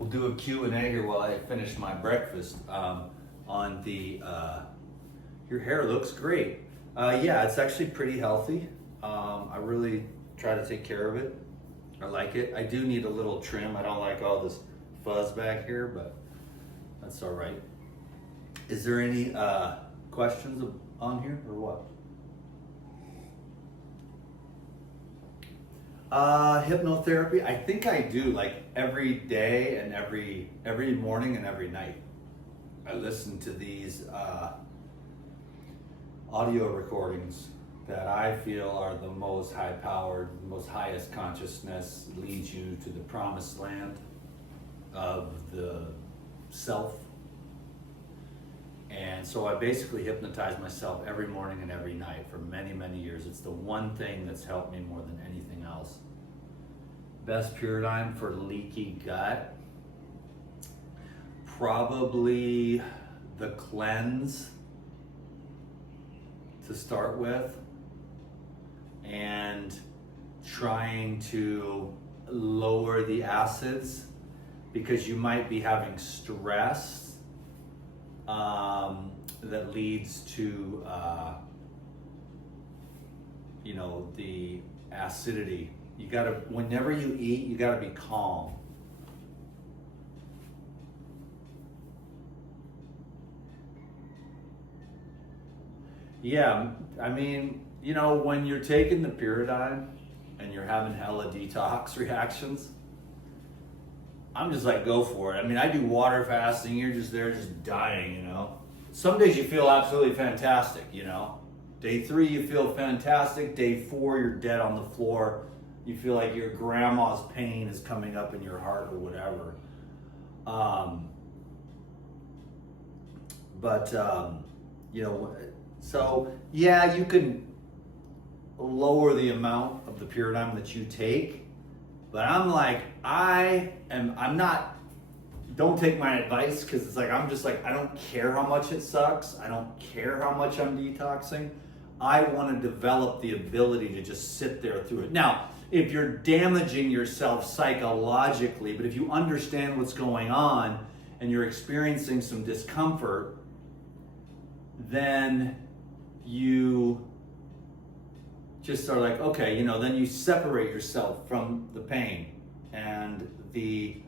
We'll do a Q&A here while I finish my breakfast. On the, your hair looks great. Yeah, it's actually pretty healthy. I really try to take care of it. I like it. I do need a little trim. I don't like all this fuzz back here, but that's all right. Is there any questions on here or what? Hypnotherapy, I think I do like every day and every morning and every night. I listen to these audio recordings that I feel are the most high powered, most highest consciousness, leads you to the promised land of the self. And so I basically hypnotize myself every morning and every night for many, many years. It's the one thing that's helped me more than anything else. Best Puradyme for leaky gut? Probably the cleanse to start with, and trying to lower the acids because you might be having stress that leads to the acidity. You gotta, whenever you eat, you gotta be calm. Yeah, I mean, when you're taking the Puradyme and you're having hella detox reactions, I'm just like, go for it. I mean, I do water fasting, you're just there just dying, Some days you feel absolutely fantastic, Day 3, you feel fantastic. Day 4, you're dead on the floor. You feel like your grandma's pain is coming up in your heart or whatever. So yeah, you can lower the amount of the Puradyme that you take, but I'm like, I'm not, don't take my advice, because it's like, I'm just like, I don't care how much it sucks. I don't care how much I'm detoxing. I want to develop the ability to just sit there through it. Now, if you're damaging yourself psychologically, but if you understand what's going on and you're experiencing some discomfort, then you just are like, okay, then you separate yourself from the pain and the,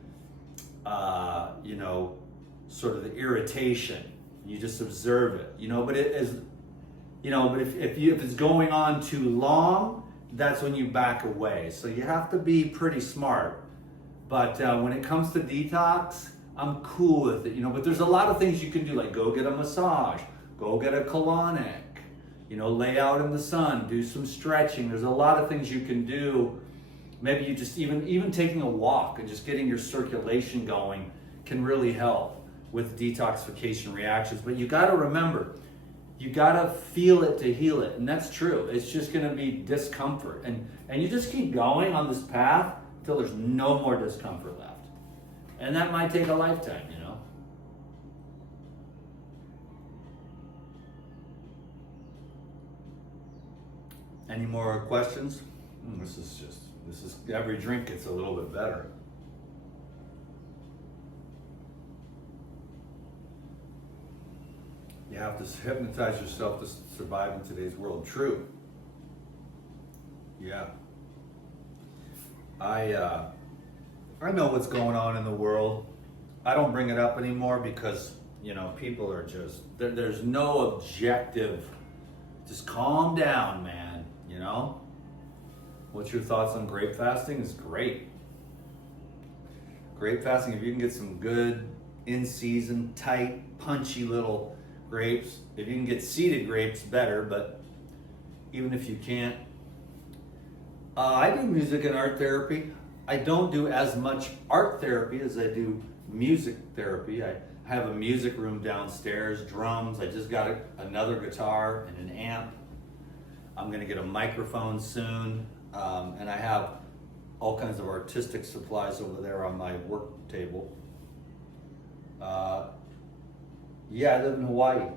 sort of the irritation. You just observe it, but it is, but if it's going on too long, that's when you back away. So you have to be pretty smart. But when it comes to detox, I'm cool with it, but there's a lot of things you can do, like go get a massage, go get a colonic, lay out in the sun, do some stretching. There's a lot of things you can do. Maybe you just even taking a walk and just getting your circulation going can really help with detoxification reactions. But you got to remember, you got to feel it to heal it. And that's true. It's just going to be discomfort. And you just keep going on this path until there's no more discomfort left. And that might take a lifetime, Any more questions? This is every drink gets a little bit better. You have to hypnotize yourself to survive in today's world. True. Yeah. I know what's going on in the world. I don't bring it up anymore because, people are just, there's no objective. Just calm down, man, What's your thoughts on grape fasting? Is great. Grape fasting, if you can get some good, in-season, tight, punchy little grapes. If you can get seeded grapes, better, but even if you can't. I do music and art therapy. I don't do as much art therapy as I do music therapy. I have a music room downstairs, drums. I just got another guitar and an amp. I'm gonna get a microphone soon. And I have all kinds of artistic supplies over there on my work table. Yeah, I live in Hawaii.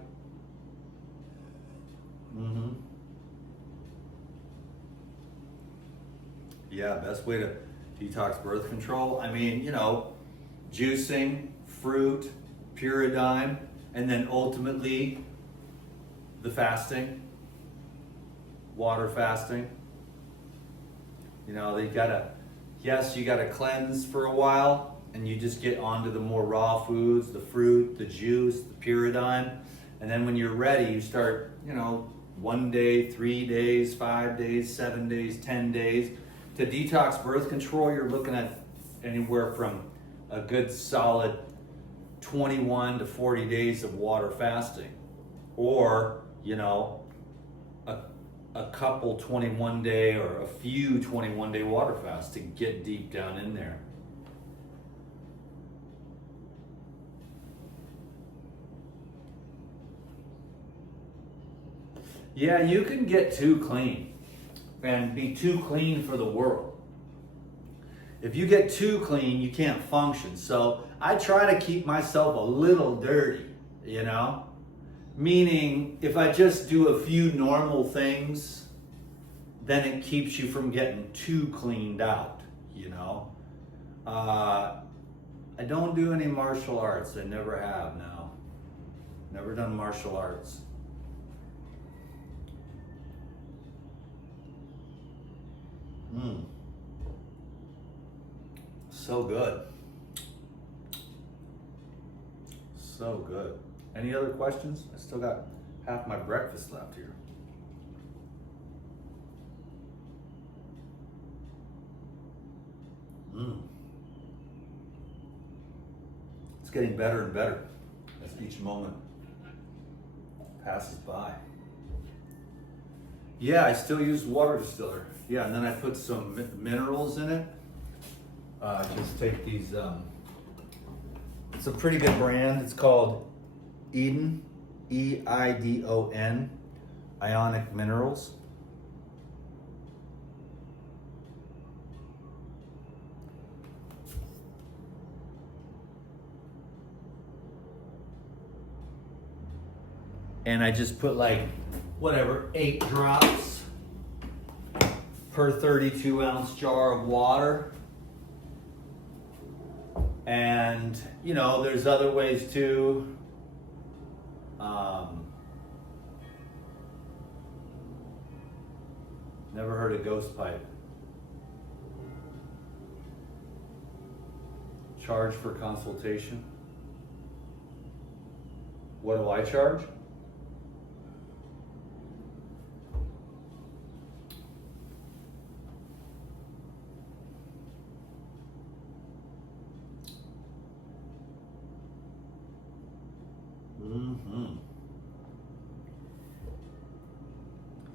Yeah, best way to detox birth control. I mean, juicing, fruit, Puradyme, and then ultimately the fasting, water fasting. You know, you gotta cleanse for a while, and you just get onto the more raw foods, the fruit, the juice, the Puradyme, and then when you're ready, you start, 1 day, 3 days, 5 days, 7 days, 10 days. To detox birth control, you're looking at anywhere from a good solid 21 to 40 days of water fasting, or a couple 21 day or a few 21 day water fasts to get deep down in there. Yeah, you can get too clean and be too clean for the world. If you get too clean, you can't function. So I try to keep myself a little dirty, Meaning, if I just do a few normal things, then it keeps you from getting too cleaned out, I don't do any martial arts. I never have, no. Never done martial arts. So good. So good. Any other questions? I still got half my breakfast left here. It's getting better and better as each moment passes by. Yeah, I still use water distiller. Yeah, and then I put some minerals in it. Just take these, it's a pretty good brand. It's called Eden, E-I-D-O-N, Ionic Minerals. And I just put 8 drops per 32 ounce jar of water. And, there's other ways too. Never heard of ghost pipe. Charge for consultation. What do I charge?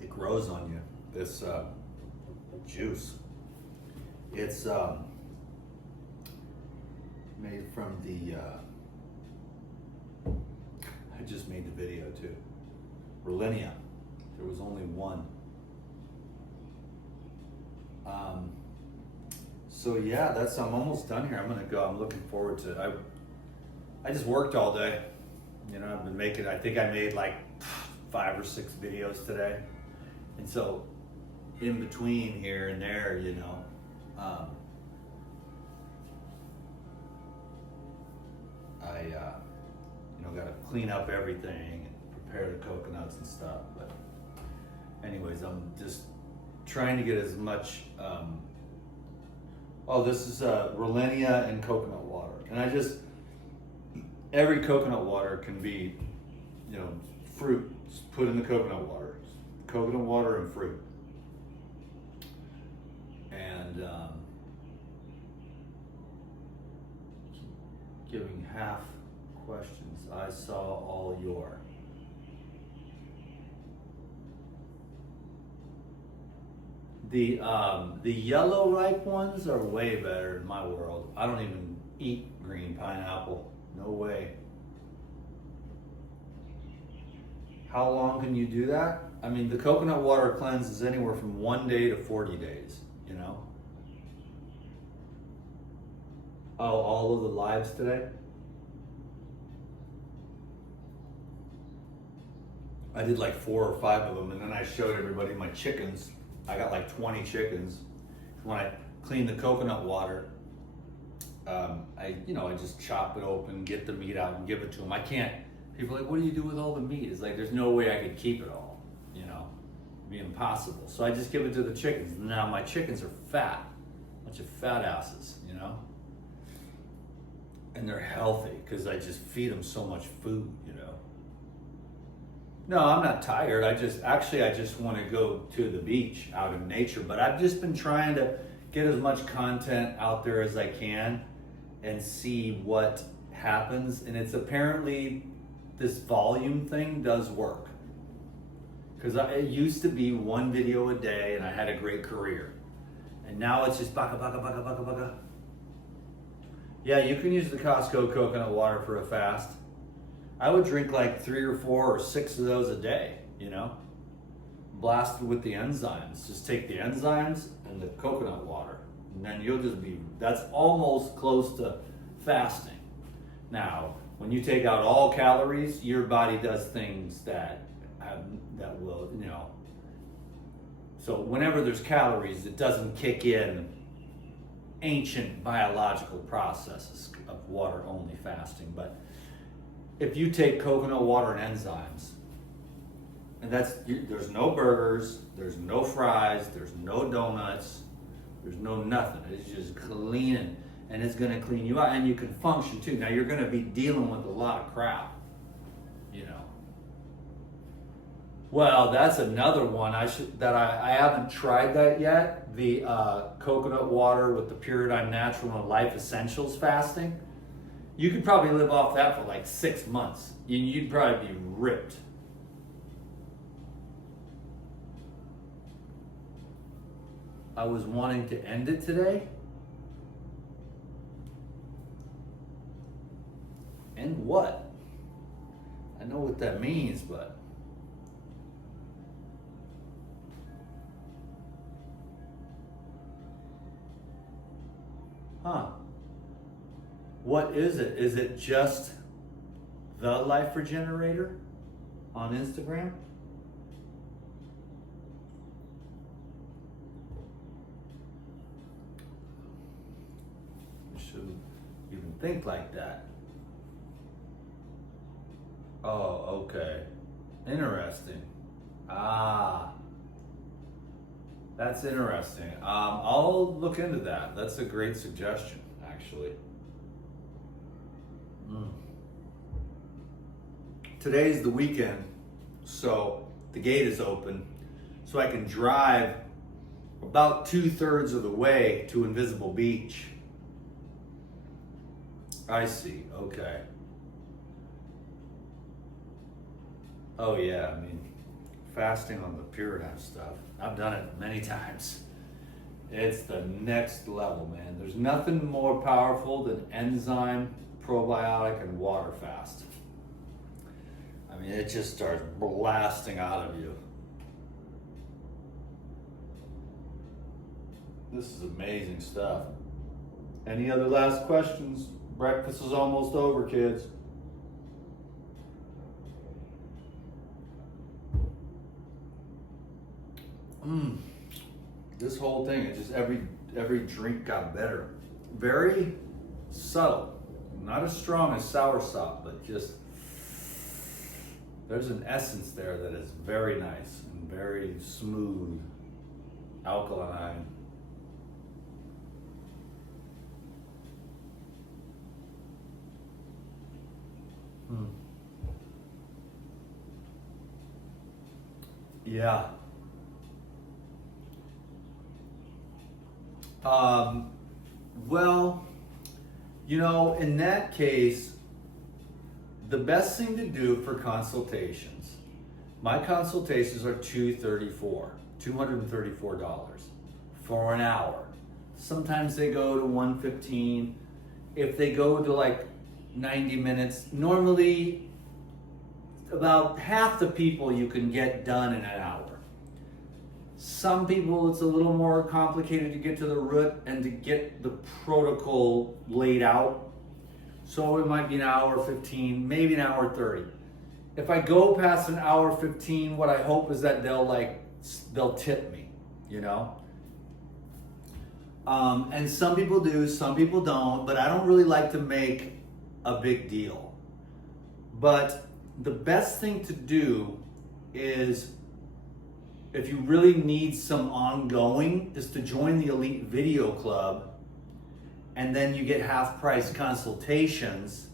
It grows on you, this juice. It's made from the, I just made the video too, Rolenia. There was only one. So yeah, I'm almost done here. I'm gonna go. I'm looking forward to it. I just worked all day. I've been making, I think I made 5 or 6 videos today. And so in between here and there, I got to clean up everything and prepare the coconuts and stuff. But anyways, I'm just trying to get as much, this is Rolenia and coconut water. And every coconut water can be, fruit put in the coconut water and fruit. And giving half questions. I saw all your. The yellow ripe ones are way better in my world. I don't even eat green pineapple. No way. How long can you do that? I mean, the coconut water cleanse is anywhere from 1 day to 40 days, Oh, all of the lives today? I did 4 or 5 of them, and then I showed everybody my chickens. I got 20 chickens. When I cleaned the coconut water, I just chop it open, get the meat out, and give it to them. I can't. People are like, what do you do with all the meat? It's like there's no way I could keep it all. It'd be impossible. So I just give it to the chickens. Now my chickens are fat, bunch of fat asses, and they're healthy because I just feed them so much food. No, I'm not tired. I just want to go to the beach out in nature. But I've just been trying to get as much content out there as I can and see what happens. And it's apparently this volume thing does work. Because it used to be one video a day and I had a great career. And now it's just baka, baka, baka, baka, baka. Yeah, you can use the Costco coconut water for a fast. I would drink like 3 or 4 or 6 of those a day, blasted with the enzymes. Just take the enzymes and the coconut water. And then that's almost close to fasting. Now, when you take out all calories, your body does things that will, so whenever there's calories, it doesn't kick in ancient biological processes of water only fasting. But if you take coconut water and enzymes, and there's no burgers, there's no fries, there's no donuts, there's no nothing. It's just clean, and it's going to clean you out, and you can function too. Now you're going to be dealing with a lot of crap, Well, that's another one I haven't tried that yet. The coconut water with the Puradyme Natural and Life Essentials fasting. You could probably live off that for like 6 months. You'd probably be ripped. I was wanting to end it today. End what? I know what that means, but... What is it? Is it just the Life Regenerator on Instagram? You shouldn't even think like that. Oh, okay. Interesting. That's interesting. I'll look into that. That's a great suggestion, actually. Today's the weekend, so the gate is open, so I can drive about 2/3 of the way to Invisible Beach. I see, okay. Oh yeah, fasting on the Puradyme stuff. I've done it many times. It's the next level, man. There's nothing more powerful than enzyme, probiotic, and water fast. It just starts blasting out of you. This is amazing stuff. Any other last questions? Breakfast is almost over, kids. This whole thing, it just every drink got better. Very subtle. Not as strong as soursop, but just there's an essence there that is very nice and very smooth, alkaline. Yeah. Well, in that case, the best thing to do for consultations, my consultations are $234 for an hour. Sometimes they go to $115. If they go to like 90 minutes, normally about half the people you can get done in an hour. Some people, it's a little more complicated to get to the root and to get the protocol laid out. So it might be an hour 15, maybe an hour 30. If I go past an hour 15, what I hope is that they'll tip me, And some people do, some people don't, but I don't really like to make a big deal. But the best thing to do is, if you really need some ongoing, is to join the Elite Video Club, and then you get half price consultations.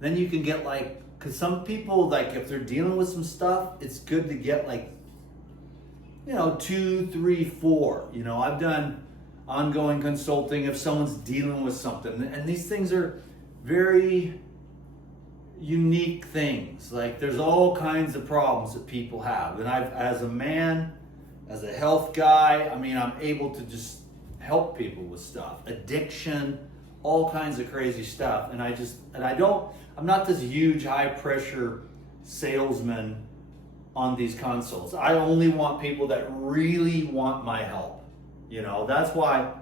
Then you can get like, because some people, like if they're dealing with some stuff, it's good to get like, 2, 3, 4. I've done ongoing consulting if someone's dealing with something, and these things are very unique things. Like there's all kinds of problems that people have, and I've, as a man, as a health guy, I'm able to just help people with stuff, addiction, all kinds of crazy stuff. And I'm not this huge high pressure salesman on these consults. I only want people that really want my help. That's why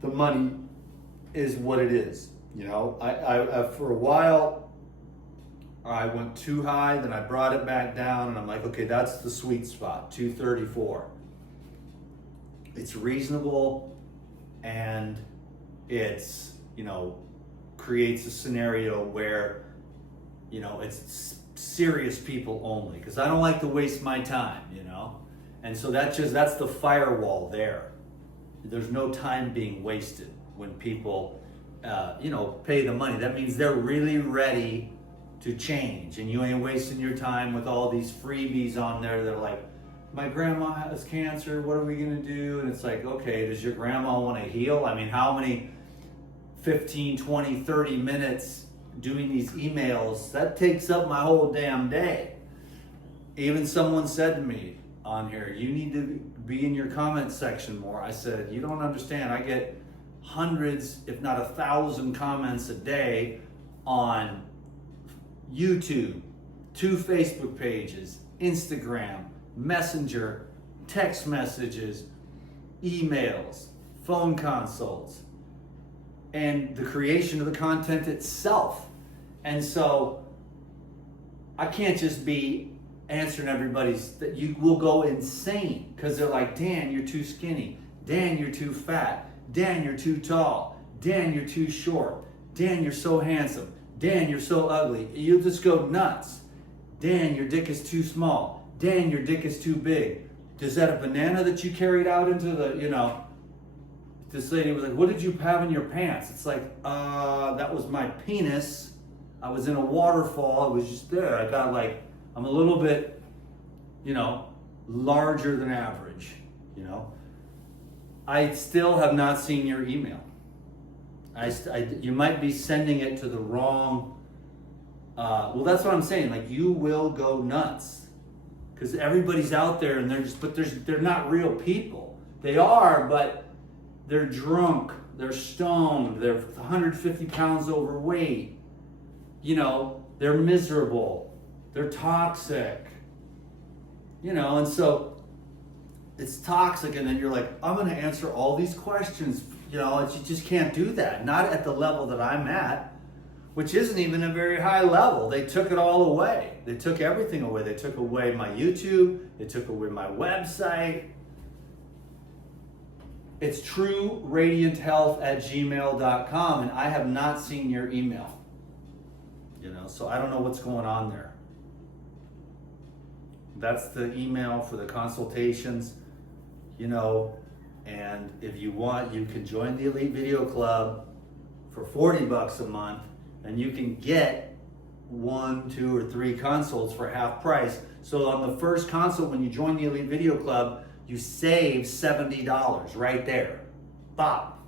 the money is what it is. I for a while I went too high, then I brought it back down, and I'm like, okay, that's the sweet spot, 234. It's reasonable, and it's, creates a scenario where, it's serious people only, because I don't like to waste my time, and so that's the firewall there. There's no time being wasted when people pay the money. That means they're really ready to change, and you ain't wasting your time with all these freebies on there. They're like, my grandma has cancer, what are we gonna do? And it's like, okay, does your grandma want to heal? How many 15, 20, 30 minutes doing these emails, that takes up my whole damn day. Even someone said to me on here, you need to be in your comment section more. I said, you don't understand. I get hundreds, if not 1,000 comments a day on YouTube, 2 Facebook pages, Instagram, Messenger, text messages, emails, phone consults, and the creation of the content itself. And so I can't just be answering everybody's, that you will go insane, because they're like, Dan, you're too skinny. Dan, you're too fat. Dan, you're too tall. Dan, you're too short. Dan, you're so handsome. Dan, you're so ugly. You'll just go nuts. Dan, your dick is too small. Dan, your dick is too big. Is that a banana that you carried out into the, this lady was like, what did you have in your pants? It's like, that was my penis. I was in a waterfall. It was just there. I got like, I'm a little bit, larger than average, I still have not seen your email. You might be sending it to the wrong, well, that's what I'm saying. Like, you will go nuts, because everybody's out there and they're not real people. They are, but they're drunk, they're stoned, they're 150 pounds overweight, they're miserable, they're toxic, and so it's toxic. And then you're like, I'm going to answer all these questions. You just can't do that. Not at the level that I'm at, which isn't even a very high level. They took it all away. They took everything away. They took away my YouTube. They took away my website. It's trueradianthealth@gmail.com, and I have not seen your email. So I don't know what's going on there. That's the email for the consultations, and if you want, you can join the Elite Video Club for $40 a month, and you can get 1, 2, or 3 consults for half price. So on the first consult, when you join the Elite Video Club, you save $70 right there. Bop.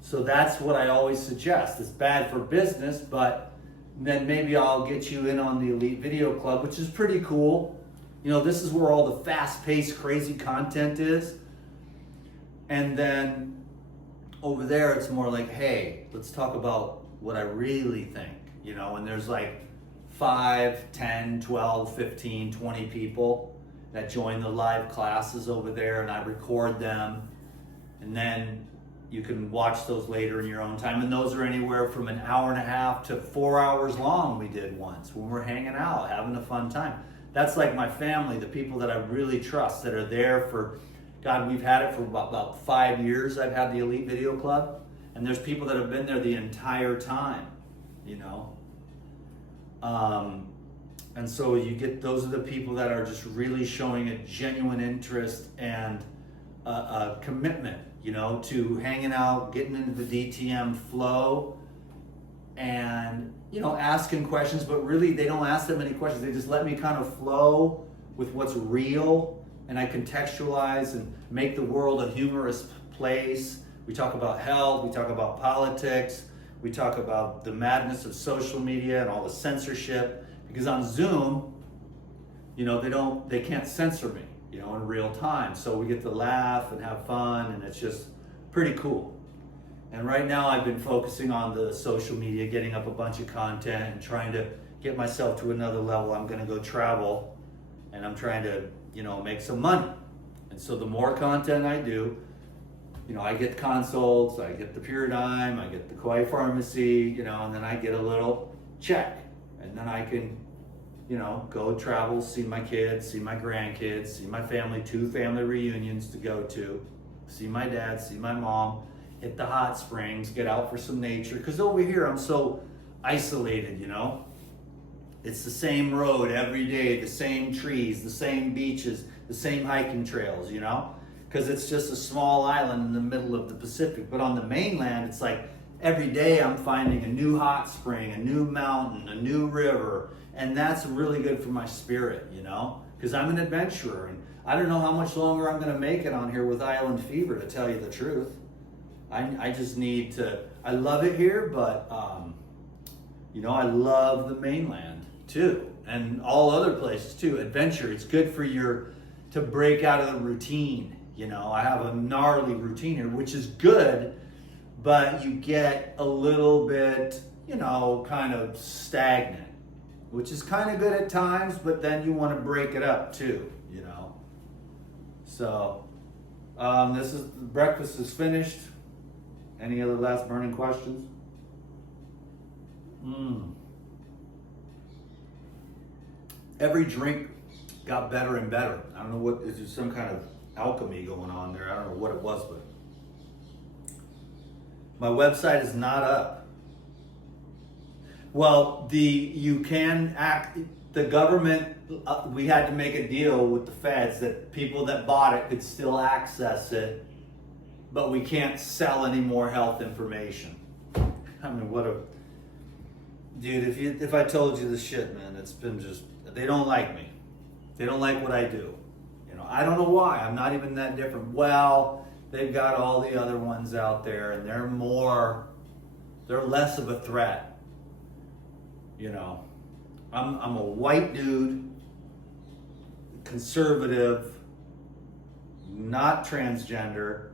So that's what I always suggest. It's bad for business, but then maybe I'll get you in on the Elite Video Club, which is pretty cool. This is where all the fast-paced, crazy content is. And then over there, it's more like, hey, let's talk about what I really think, and there's like 5, 10, 12, 15, 20 people that join the live classes over there, and I record them, and then you can watch those later in your own time. And those are anywhere from an hour and a half to 4 hours long. We did once when we're hanging out, having a fun time. That's like my family, the people that I really trust, that are there for, God, we've had it for about 5 years. I've had the Elite Video Club, and there's people that have been there the entire time, you know. And so you get, those are the people that are just really showing a genuine interest and a commitment, you know, to hanging out, getting into the DTM flow, and, you know, asking questions, but really they don't ask that many questions. They just let me kind of flow with what's real, and I contextualize and make the world a humorous place. We talk about health, we talk about politics, we talk about the madness of social media and all the censorship, because on Zoom, you know, they can't censor me, you know, in real time. So we get to laugh and have fun, and it's just pretty cool. And right now I've been focusing on the social media, getting up a bunch of content and trying to get myself to another level. I'm gonna go travel, and I'm trying to, you know, make some money. And so the more content I do, you know, I get consults, I get the Puradyme, I get the Kauai Pharmacy, you know, and then I get a little check. And then I can, you know, go travel, see my kids, see my grandkids, see my family, 2 family reunions to go to, see my dad, see my mom, hit the hot springs, get out for some nature. Because over here I'm so isolated, you know. It's the same road every day, the same trees, the same beaches, the same hiking trails, you know. Because it's just a small island in the middle of the Pacific. But on the mainland, it's like every day I'm finding a new hot spring, a new mountain, a new river. And that's really good for my spirit, you know. Because I'm an adventurer. And I don't know how much longer I'm going to make it on here with island fever, to tell you the truth. I just need to, I love it here, but, you know, I love the mainland too. And all other places too. Adventure, it's good for to break out of the routine. You know, I have a gnarly routine here, which is good, but you get a little bit, you know, kind of stagnant, which is kind of good at times, but then you want to break it up too, you know. So, breakfast is finished. Any other last burning questions? Every drink got better and better. I don't know what, is there some kind of alchemy going on there? I don't know what it was, but my website is not up. Well, the government, we had to make a deal with the feds that people that bought it could still access it, but we can't sell any more health information. I mean, dude, if I told you this shit, man, it's been just, they don't like me. They don't like what I do. You know, I don't know why. I'm not even that different. Well, they've got all the other ones out there, and they're less of a threat. You know, I'm a white dude, conservative, not transgender,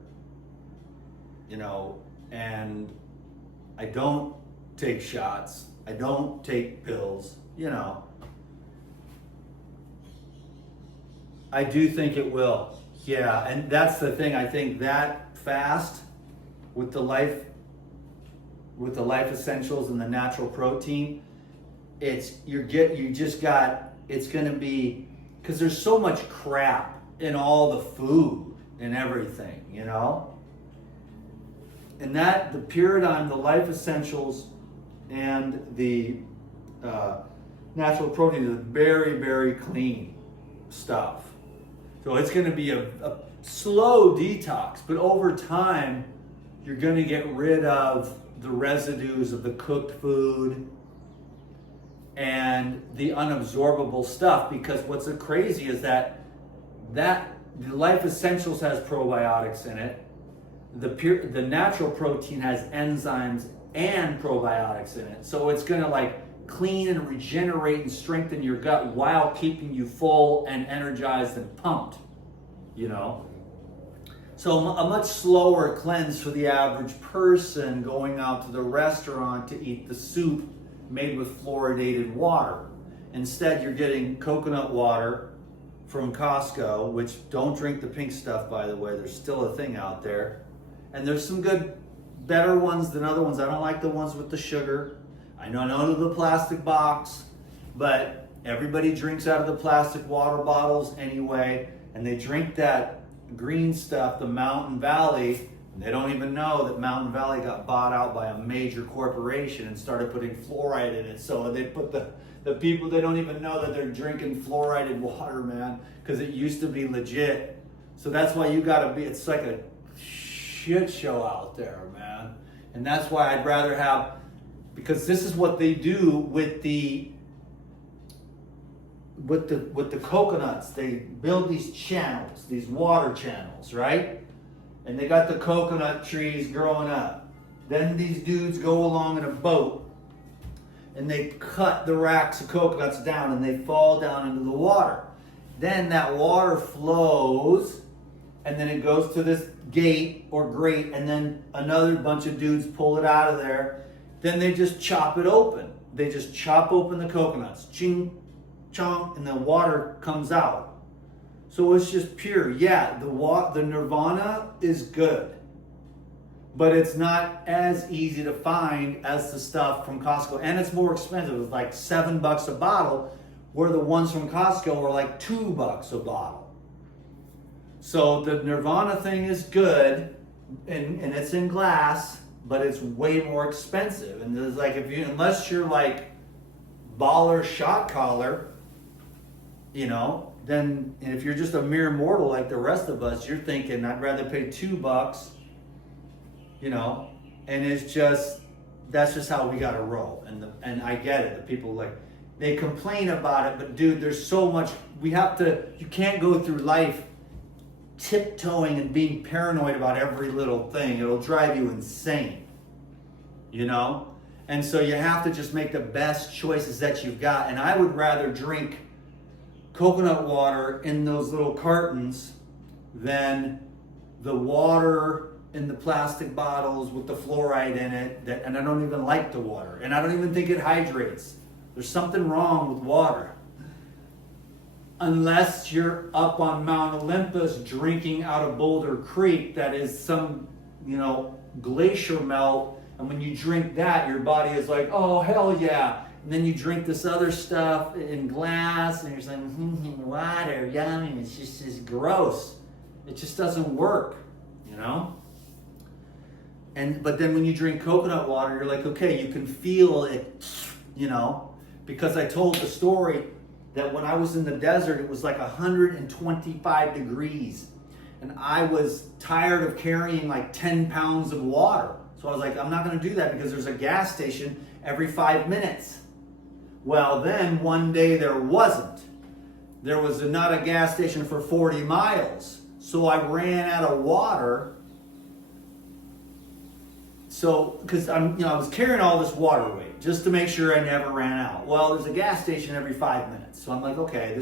you know, and I don't take shots. I don't take pills, you know. I do think it will. Yeah, and that's the thing. I think that fast with the life essentials and the natural protein, it's gonna be, because there's so much crap in all the food and everything, you know. And that the Puradyme, the life essentials, and the natural protein is very, very clean stuff. So it's going to be a slow detox, but over time, you're going to get rid of the residues of the cooked food and the unabsorbable stuff, because what's so crazy is that the Life Essentials has probiotics in it. The natural protein has enzymes and probiotics in it. So it's going to like clean and regenerate and strengthen your gut while keeping you full and energized and pumped, you know. So a much slower cleanse for the average person going out to the restaurant to eat the soup made with fluoridated water. Instead, you're getting coconut water from Costco, which, don't drink the pink stuff, by the way. There's still a thing out there. And there's some better ones than other ones. I don't like the ones with the sugar. I know the plastic box, but everybody drinks out of the plastic water bottles anyway, and they drink that green stuff, the Mountain Valley, and they don't even know that Mountain Valley got bought out by a major corporation and started putting fluoride in it. So they put the people, they don't even know that they're drinking fluoridated water, man, because it used to be legit. So that's why you gotta be, it's like a shit show out there, man. And that's why I'd rather have, because this is what they do with the coconuts. They build these channels, these water channels, right? And they got the coconut trees growing up. Then these dudes go along in a boat and they cut the racks of coconuts down and they fall down into the water. Then that water flows and then it goes to this gate or grate, and then another bunch of dudes pull it out of there. Then they just chop it open. They just chop open the coconuts, ching, chong, and the water comes out. So it's just pure. Yeah, the Nirvana is good, but it's not as easy to find as the stuff from Costco, and it's more expensive. It's like $7 a bottle, where the ones from Costco are like $2 a bottle. So the Nirvana thing is good, and it's in glass, but it's way more expensive. And there's like, unless you're like baller shot caller, you know, then if you're just a mere mortal like the rest of us, you're thinking I'd rather pay $2, you know, and it's just, that's just how we gotta roll. And I get it. The people like, they complain about it, but dude, there's so much, you can't go through life tiptoeing and being paranoid about every little thing. It'll drive you insane, you know? And so you have to just make the best choices that you've got. And I would rather drink coconut water in those little cartons than the water in the plastic bottles with the fluoride in it. And I don't even like the water. And I don't even think it hydrates. There's something wrong with water. Unless you're up on Mount Olympus drinking out of Boulder Creek, that is some, you know, glacier melt. And when you drink that, your body is like, oh, hell yeah. And then you drink this other stuff in glass and you're saying, water, yummy. It's just gross. It just doesn't work, you know? But then when you drink coconut water, you're like, okay, you can feel it, you know? Because I told the story that when I was in the desert, it was like 125 degrees. And I was tired of carrying like 10 pounds of water. So I was like, I'm not gonna do that because there's a gas station every 5 minutes. Well, then one day there wasn't. There was not a gas station for 40 miles. So I ran out of water. So, because I was carrying all this water weight just to make sure I never ran out. Well, there's a gas station every 5 minutes. So I'm like, okay,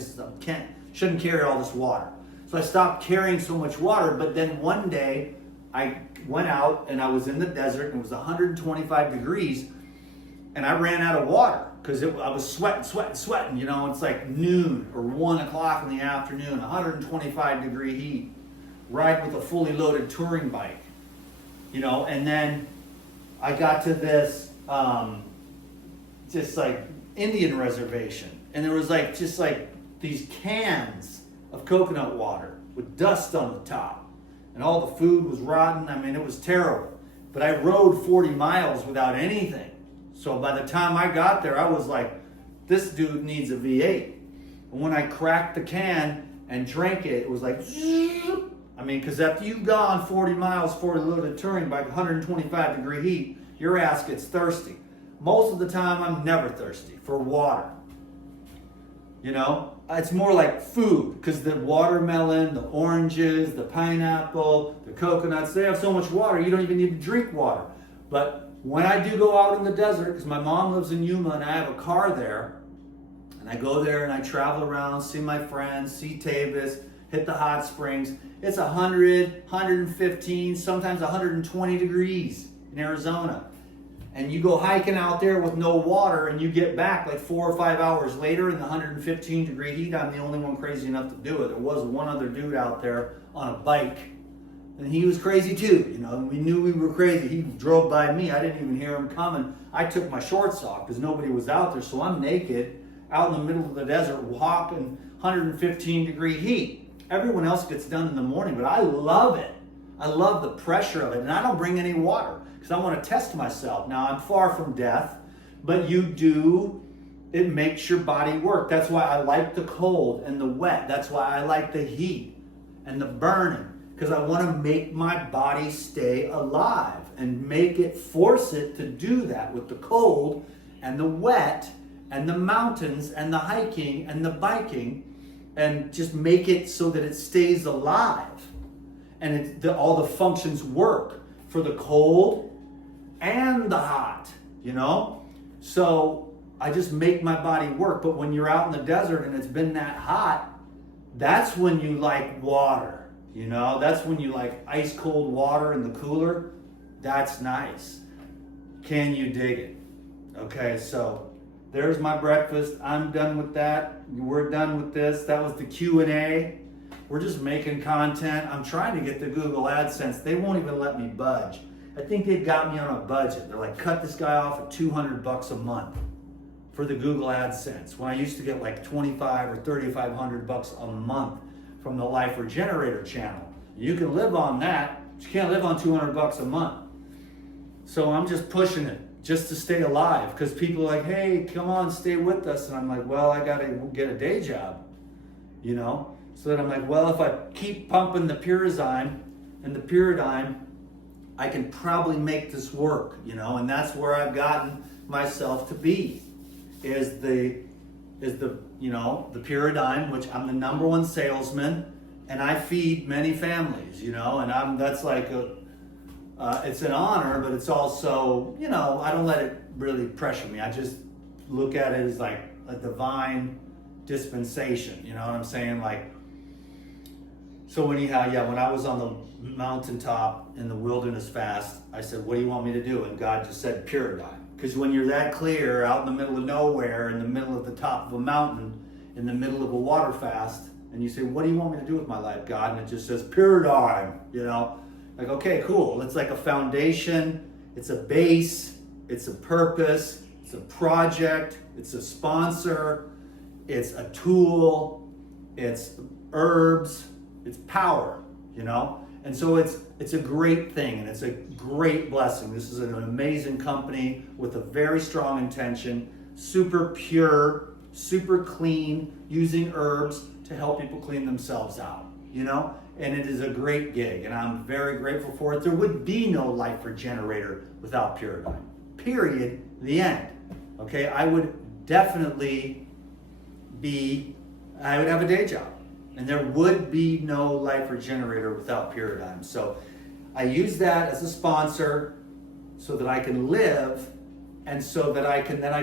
shouldn't carry all this water. So I stopped carrying so much water, but then one day I went out and I was in the desert and it was 125 degrees and I ran out of water because I was sweating, you know, it's like noon or 1 o'clock in the afternoon, 125 degree heat, ride with a fully loaded touring bike, you know, and then I got to this just like Indian reservation, and there was like just like these cans of coconut water with dust on the top, and all the food was rotten. I mean, it was terrible. But I rode 40 miles without anything. So by the time I got there, I was like, this dude needs a V8. And when I cracked the can and drank it, it was like, I mean, because after you've gone 40 miles for a loaded touring bike, 125 degree heat, your ass gets thirsty. Most of the time, I'm never thirsty for water. You know, it's more like food because the watermelon, the oranges, the pineapple, the coconuts, they have so much water, you don't even need to drink water. But when I do go out in the desert, because my mom lives in Yuma and I have a car there, and I go there and I travel around, see my friends, see Tavis, hit the hot springs, it's 100, 115, sometimes 120 degrees in Arizona. And you go hiking out there with no water and you get back like 4 or 5 hours later in the 115 degree heat. I'm the only one crazy enough to do it. There was one other dude out there on a bike and he was crazy too, you know, and we knew we were crazy. He drove by me. I didn't even hear him coming. I took my shorts off because nobody was out there. So I'm naked out in the middle of the desert walking 115 degree heat. Everyone else gets done in the morning, but I love it. I love the pressure of it, and I don't bring any water because I want to test myself. Now, I'm far from death, but it makes your body work. That's why I like the cold and the wet. That's why I like the heat and the burning, because I want to make my body stay alive and force it to do that with the cold and the wet and the mountains and the hiking and the biking, and just make it so that it stays alive and all the functions work for the cold and the hot, So I just make my body work. But when you're out in the desert and it's been that hot, that's when you like water, That's when you like ice cold water in the cooler. That's nice. Can you dig it? Okay, so there's my breakfast. I'm done with that. We're done with this. That was the Q&A. We're just making content. I'm trying to get the Google AdSense. They won't even let me budge. I think they've got me on a budget. They're like, cut this guy off at $200 a month for the Google AdSense. When I used to get like $2,500 or $3,500 a month from the Life Regenerator channel. You can live on that, but you can't live on $200 a month. So I'm just pushing it just to stay alive, because people are like, hey, come on, stay with us. And I'm like, well, I got to get a day job, So that I'm like, well, if I keep pumping the Puradyme, I can probably make this work, And that's where I've gotten myself to be, is the Puradyme, which I'm the #1 salesman, and I feed many families, and that's like it's an honor, but it's also, I don't let it really pressure me. I just look at it as like a divine dispensation, you know what I'm saying? So anyhow, when I was on the mountaintop in the wilderness fast, I said, what do you want me to do? And God just said, Puradyme. Because when you're that clear, out in the middle of nowhere, in the middle of the top of a mountain, in the middle of a water fast, and you say, what do you want me to do with my life, God? And it just says, Puradyme, Like, okay, cool. It's like a foundation, it's a base, it's a purpose, it's a project, it's a sponsor, it's a tool, it's herbs, it's power, And so it's a great thing, and it's a great blessing. This is an amazing company with a very strong intention, super pure, super clean, using herbs to help people clean themselves out, And it is a great gig, and I'm very grateful for it. There would be no Life Regenerator without Puradyme. Period. The end. Okay, I would definitely I would have a day job. And there would be no Life Regenerator without Puradyme. So I use that as a sponsor so that I can live, and so that I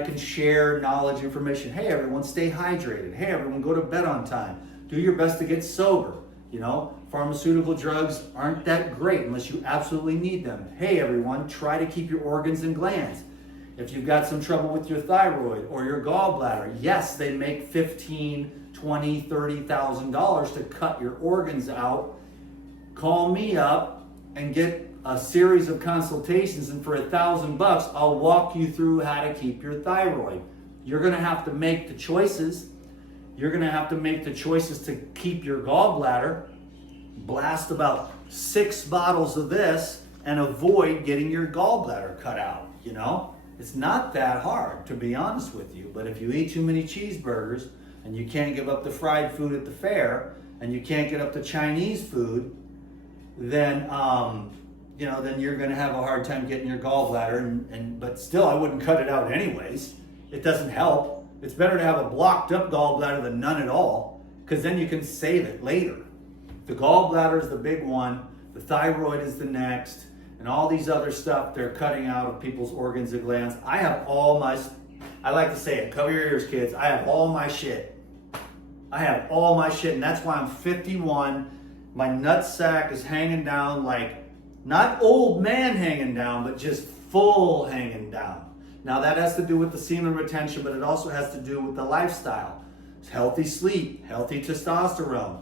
can share knowledge, information. Hey everyone, stay hydrated. Hey everyone, go to bed on time. Do your best to get sober. Pharmaceutical drugs aren't that great unless you absolutely need them. Hey everyone, try to keep your organs and glands. If you've got some trouble with your thyroid or your gallbladder, yes, they make $15,000, $20,000, $30,000 to cut your organs out. Call me up and get a series of consultations, and for $1,000, I'll walk you through how to keep your thyroid. You're going to have to make the choices. You're going to have to make the choices to keep your gallbladder. Blast about 6 bottles of this and avoid getting your gallbladder cut out, It's not that hard, to be honest with you. But if you eat too many cheeseburgers and you can't give up the fried food at the fair and you can't get up the Chinese food, then then you're going to have a hard time getting your gallbladder. But still, I wouldn't cut it out anyways. It doesn't help. It's better to have a blocked up gallbladder than none at all, because then you can save it later. The gallbladder is the big one. The thyroid is the next. And all these other stuff they're cutting out of people's organs and glands. I have I like to say it, cover your ears, kids. I have all my shit. And that's why I'm 51. My nutsack is hanging down, like, not old man hanging down, but just full hanging down. Now that has to do with the semen retention, but it also has to do with the lifestyle. It's healthy sleep, healthy testosterone,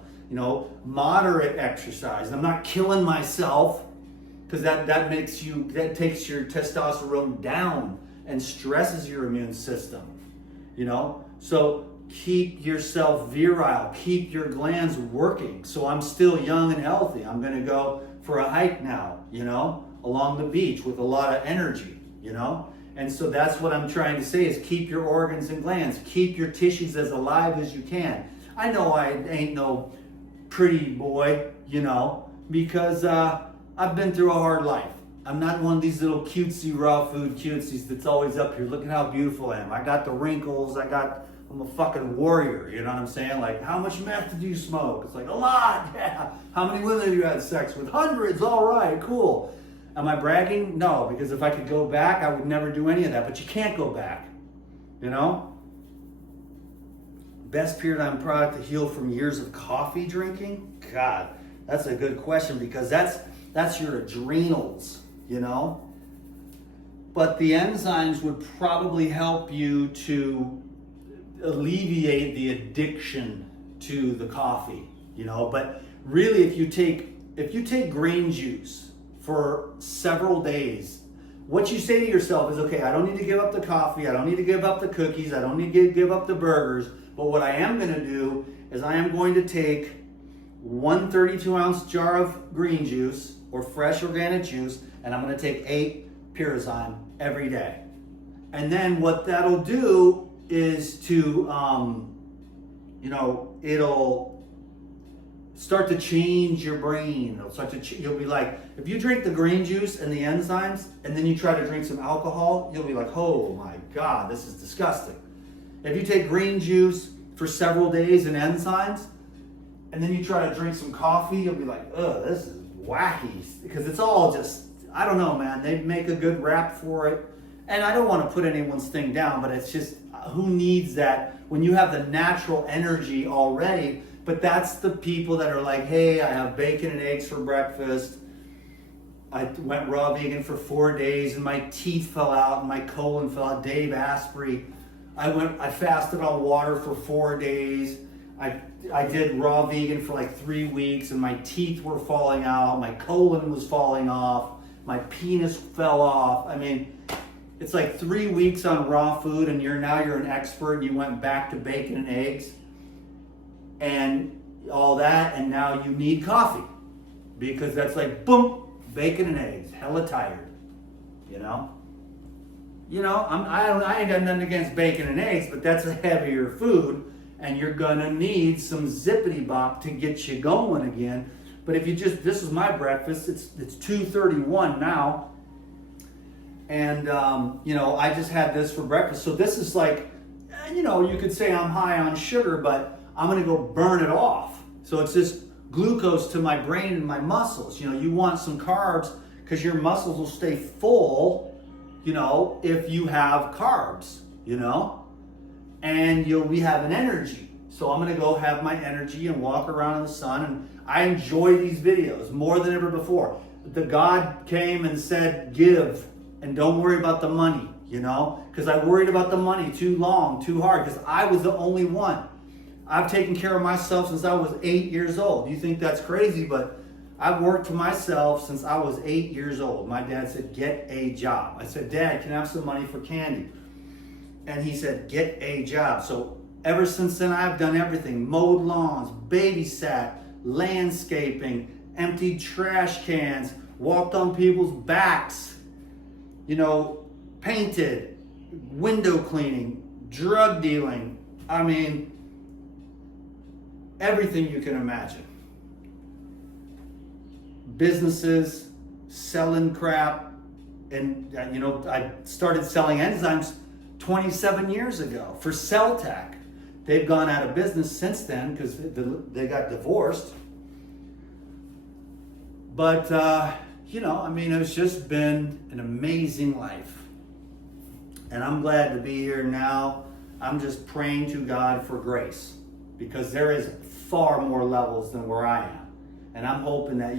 moderate exercise. And I'm not killing myself, because that takes your testosterone down and stresses your immune system, So keep yourself virile, keep your glands working. So I'm still young and healthy. I'm going to go for a hike now, along the beach with a lot of energy, And so that's what I'm trying to say is keep your organs and glands, keep your tissues as alive as you can. I know I ain't no pretty boy, because I've been through a hard life. I'm not one of these little cutesy raw food cutesies that's always up here. Look at how beautiful I am. I got the wrinkles. I'm a fucking warrior. You know what I'm saying? Like, how much meth did you smoke? It's like, a lot. Yeah. How many women have you had sex with? Hundreds. All right, cool. Am I bragging? No, because if I could go back, I would never do any of that. But you can't go back. Best Puradyme product to heal from years of coffee drinking? God, that's a good question because that's your adrenals, But the enzymes would probably help you to alleviate the addiction to the coffee, But really, if you take green juice for several days, what you say to yourself is, okay, I don't need to give up the coffee, I don't need to give up the cookies, I don't need to give up the burgers, but what I am going to do is I am going to take one 32-ounce jar of green juice or fresh organic juice, and I'm going to take 8 Puradyme every day. And then what that'll do is to, it'll start to change your brain. It'll start to, you'll be like, if you drink the green juice and the enzymes, and then you try to drink some alcohol, you'll be like, oh my God, this is disgusting. If you take green juice for several days and enzymes, and then you try to drink some coffee, you'll be like, ugh, this is wacky. Because it's all just, I don't know, man. They make a good rap for it. And I don't want to put anyone's thing down, but it's just, who needs that when you have the natural energy already? But that's the people that are like, hey, I have bacon and eggs for breakfast. I went raw vegan for 4 days and my teeth fell out and my colon fell out. Dave Asprey. I fasted on water for 4 days. I did raw vegan for like 3 weeks and my teeth were falling out. My colon was falling off. My penis fell off. I mean, it's like 3 weeks on raw food and you're an expert. You went back to bacon and eggs and all that, and now you need coffee because that's like, boom, bacon and eggs, hella tired, I ain't got nothing against bacon and eggs, but that's a heavier food, and you're gonna need some zippity bop to get you going again. But if this is my breakfast. It's 2:31 now, and I just had this for breakfast. So this is like, you could say I'm high on sugar, but I'm gonna go burn it off. So it's just glucose to my brain and my muscles. You want some carbs because your muscles will stay full. If you have carbs, and you'll be having energy. So I'm going to go have my energy and walk around in the sun. And I enjoy these videos more than ever before. The God came and said, give and don't worry about the money, because I worried about the money too long, too hard, because I was the only one. I've taken care of myself since I was 8 years old. You think that's crazy, but I've worked for myself since I was 8 years old. My dad said, get a job. I said, Dad, can I have some money for candy? And he said, get a job. So ever since then, I've done everything. Mowed lawns, babysat, landscaping, emptied trash cans, walked on people's backs, painted, window cleaning, drug dealing. I mean, everything you can imagine. Businesses, selling crap, and I started selling enzymes 27 years ago for Celtec. They've gone out of business since then because they got divorced. But it's just been an amazing life, and I'm glad to be here now. I'm just praying to God for grace, because there is far more levels than where I am. And I'm hoping that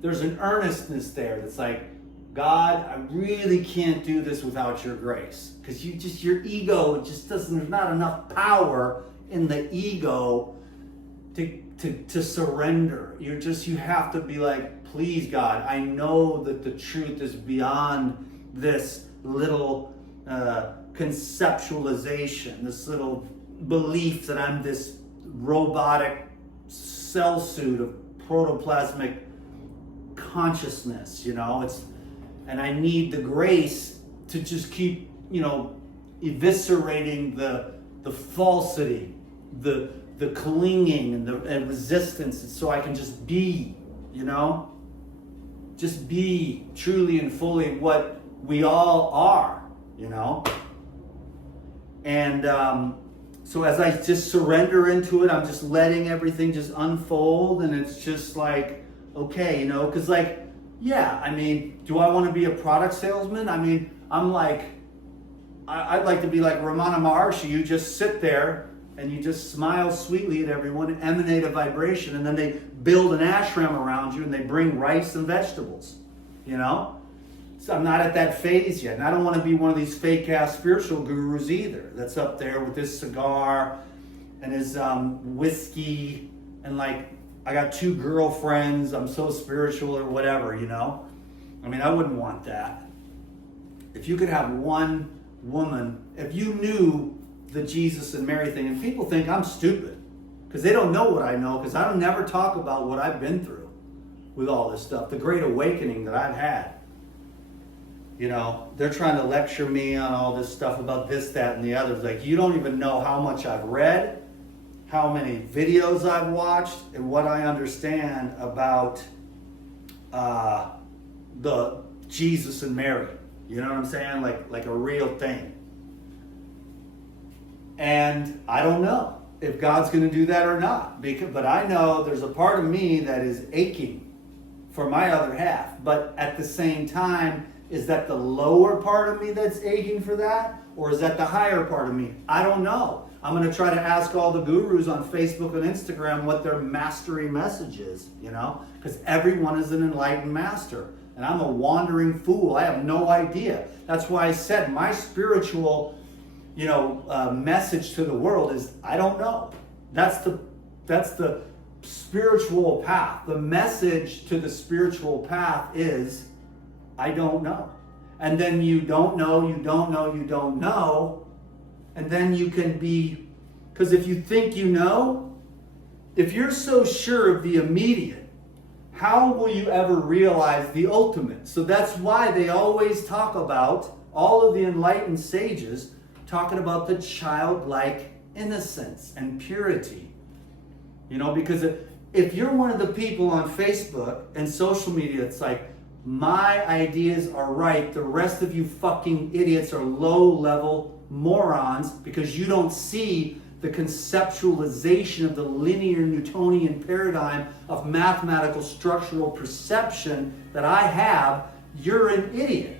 there's an earnestness there that's like, God, I really can't do this without your grace. Because your ego just doesn't, there's not enough power in the ego to surrender. You have to be like, please God, I know that the truth is beyond this little conceptualization, this little belief that I'm this robotic cell suit of protoplasmic consciousness, and I need the grace to just keep, eviscerating the falsity, the clinging and resistance, so I can just be, just be truly and fully what we all are, And so as I just surrender into it, I'm just letting everything just unfold, and it's just like, okay, because do I want to be a product salesman? I'm like, I'd like to be like Ramana Maharshi. You just sit there and you just smile sweetly at everyone, emanate a vibration, and then they build an ashram around you and they bring rice and vegetables, So I'm not at that phase yet. And I don't want to be one of these fake ass spiritual gurus either that's up there with his cigar and his whiskey and I got 2 girlfriends, I'm so spiritual or whatever, I wouldn't want that. If you could have one woman, if you knew the Jesus and Mary thing, and people think I'm stupid because they don't know what I know, because I don't never talk about what I've been through with all this stuff, the great awakening that I've had. They're trying to lecture me on all this stuff about this, that, and the other. It's like, you don't even know how much I've read, how many videos I've watched, and what I understand about the Jesus and Mary. You know what I'm saying? Like a real thing. And I don't know if God's going to do that or not. But I know there's a part of me that is aching for my other half. But at the same time, is that the lower part of me that's aching for that? Or is that the higher part of me? I don't know. I'm going to try to ask all the gurus on Facebook and Instagram what their mastery message is, because everyone is an enlightened master. And I'm a wandering fool. I have no idea. That's why I said my spiritual, message to the world is, I don't know. That's the spiritual path. The message to the spiritual path is, I don't know. And then you don't know, you don't know, you don't know. And then you can be, because if you think you know, if you're so sure of the immediate, how will you ever realize the ultimate? So that's why they always talk about, all of the enlightened sages, talking about the childlike innocence and purity. Because if you're one of the people on Facebook and social media, it's like, my ideas are right, the rest of you fucking idiots are low-level morons because you don't see the conceptualization of the linear Newtonian paradigm of mathematical structural perception that I have. You're an idiot.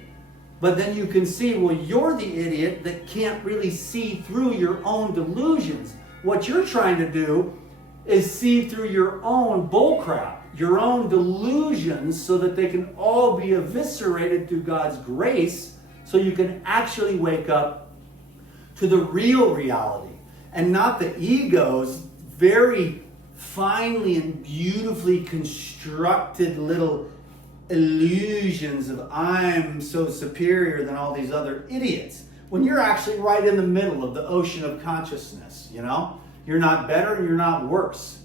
But then you can see, well, you're the idiot that can't really see through your own delusions. What you're trying to do is see through your own bullcrap, your own delusions, so that they can all be eviscerated through God's grace, so you can actually wake up to the real reality and not the ego's very finely and beautifully constructed little illusions of I'm so superior than all these other idiots, when you're actually right in the middle of the ocean of consciousness. You're not better, you're not worse.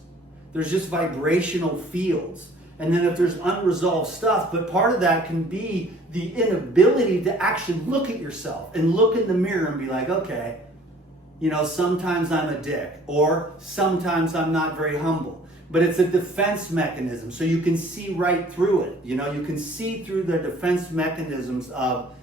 There's just vibrational fields. And then if there's unresolved stuff, but part of that can be the inability to actually look at yourself and look in the mirror and be like, okay, sometimes I'm a dick, or sometimes I'm not very humble. But it's a defense mechanism, so you can see right through it. You can see through the defense mechanisms of,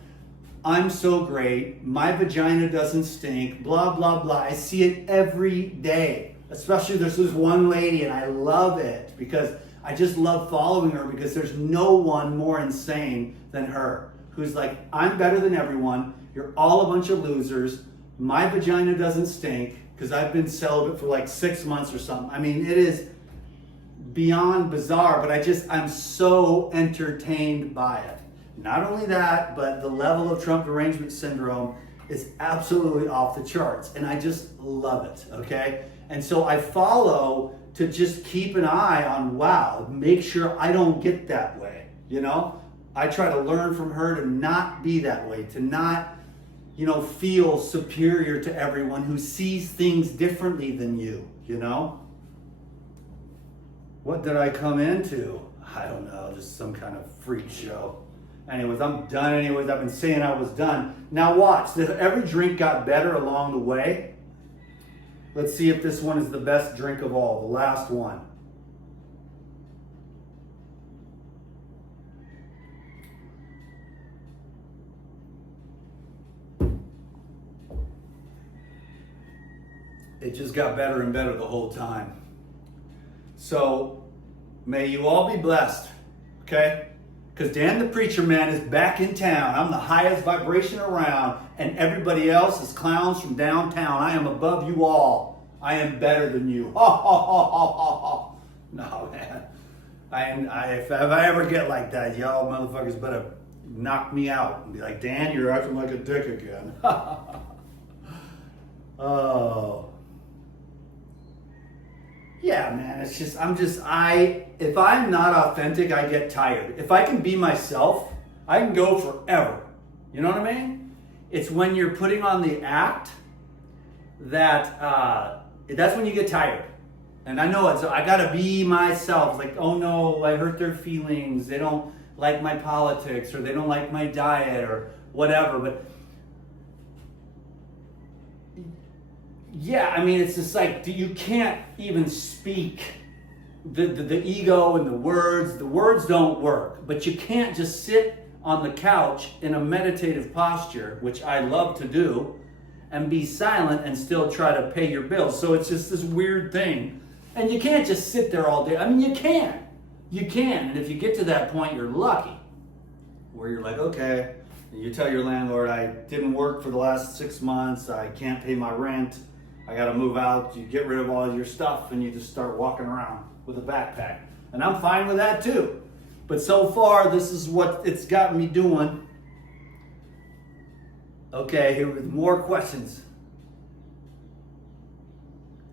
I'm so great, my vagina doesn't stink, blah, blah, blah. I see it every day. Especially there's this one lady, and I love it because I just love following her, because there's no one more insane than her, who's like, I'm better than everyone, you're all a bunch of losers, my vagina doesn't stink, because I've been celibate for 6 months or something. It is beyond bizarre, but I'm so entertained by it. Not only that, but the level of Trump derangement syndrome is absolutely off the charts, and I just love it, okay? And so I follow to just keep an eye on, wow, make sure I don't get that way, I try to learn from her to not be that way, to not, feel superior to everyone, who sees things differently than you, What did I come into? I don't know, just some kind of freak show. Anyways, I'm done anyways. I've been saying I was done. Now watch, every drink got better along the way. Let's see if this one is the best drink of all, the last one. It just got better and better the whole time. So, may you all be blessed, okay? Because Dan the Preacher Man is back in town. I'm the highest vibration around, and everybody else is clowns from downtown. I am above you all. I am better than you. No, man. If I ever get like that, y'all motherfuckers better knock me out and be like, Dan, you're acting like a dick again. Oh. Yeah, man, it's just, if I'm not authentic, I get tired. If I can be myself, I can go forever. You know what I mean? It's when you're putting on the act that's when you get tired. And I know I gotta be myself. It's like, oh no, I hurt their feelings. They don't like my politics, or they don't like my diet, or whatever. But yeah, I mean, it's just like, you can't even speak the ego and the words don't work. But you can't just sit on the couch in a meditative posture, which I love to do, and be silent and still try to pay your bills. So it's just this weird thing. And you can't just sit there all day. I mean, you can. And if you get to that point, you're lucky. Where you're like, okay, and you tell your landlord, I didn't work for the last 6 months, I can't pay my rent, I gotta move out. You get rid of all your stuff and you just start walking around with a backpack. And I'm fine with that too. But so far, this is what it's got me doing. Okay, here with more questions.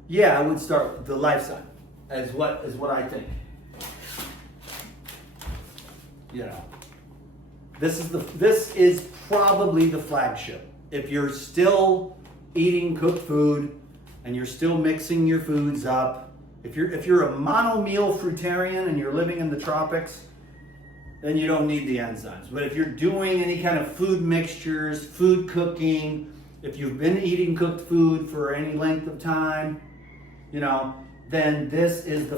Yeah, I would start with the life sign as what I think. This is probably the flagship. If you're still eating cooked food and you're still mixing your foods up, if you're a mono-meal fruitarian and you're living in the tropics, then you don't need the enzymes. But if you're doing any kind of food mixtures, food cooking, if you've been eating cooked food for any length of time, then this is the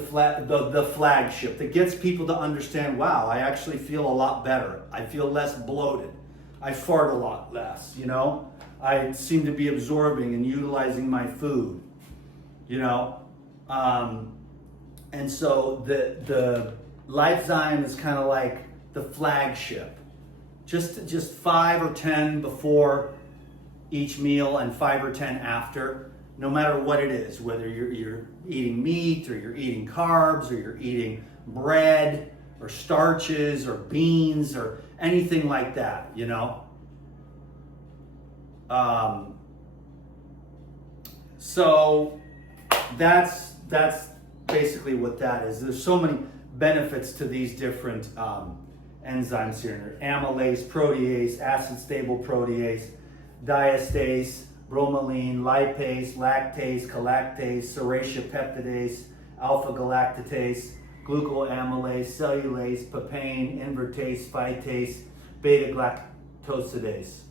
flagship that gets people to understand, wow, I actually feel a lot better. I feel less bloated. I fart a lot less, I seem to be absorbing and utilizing my food, and so the Lifezyme is kind of like the flagship. Just 5 or 10 before each meal and 5 or 10 after, no matter what it is, whether you're eating meat or you're eating carbs or you're eating bread or starches or beans or anything like that, So that's basically what that is. There's so many benefits to these different enzymes here. Amylase, protease, acid-stable protease, diastase, bromelain, lipase, lactase, galactase, serratia peptidase, alpha-galactatase, glucoamylase, cellulase, papain, invertase, phytase, beta-galactosidase.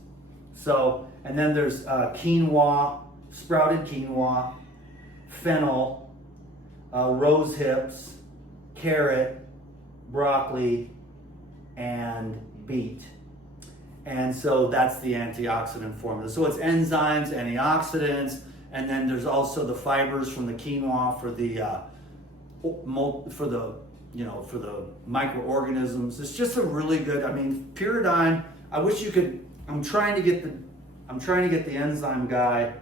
So, and then there's quinoa, sprouted quinoa, fennel, rose hips, carrot, broccoli, and beet. And so that's the antioxidant formula. So it's enzymes, antioxidants, and then there's also the fibers from the quinoa for the microorganisms. It's just a really good. Puradyme. I wish you could. I'm trying to get the enzyme guy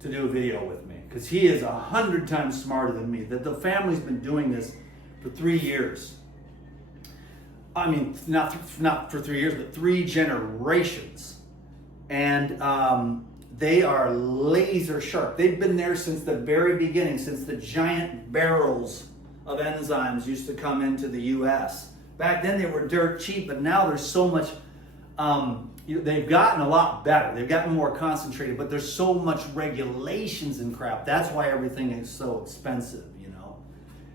to do a video with me, because he is 100 times smarter than me. The family's been doing this for 3 years. Not for 3 years, but 3 generations. And they are laser sharp. They've been there since the very beginning, since the giant barrels of enzymes used to come into the US. Back then they were dirt cheap, but now there's so much they've gotten a lot better. They've gotten more concentrated, but there's so much regulations and crap. That's why everything is so expensive, you know.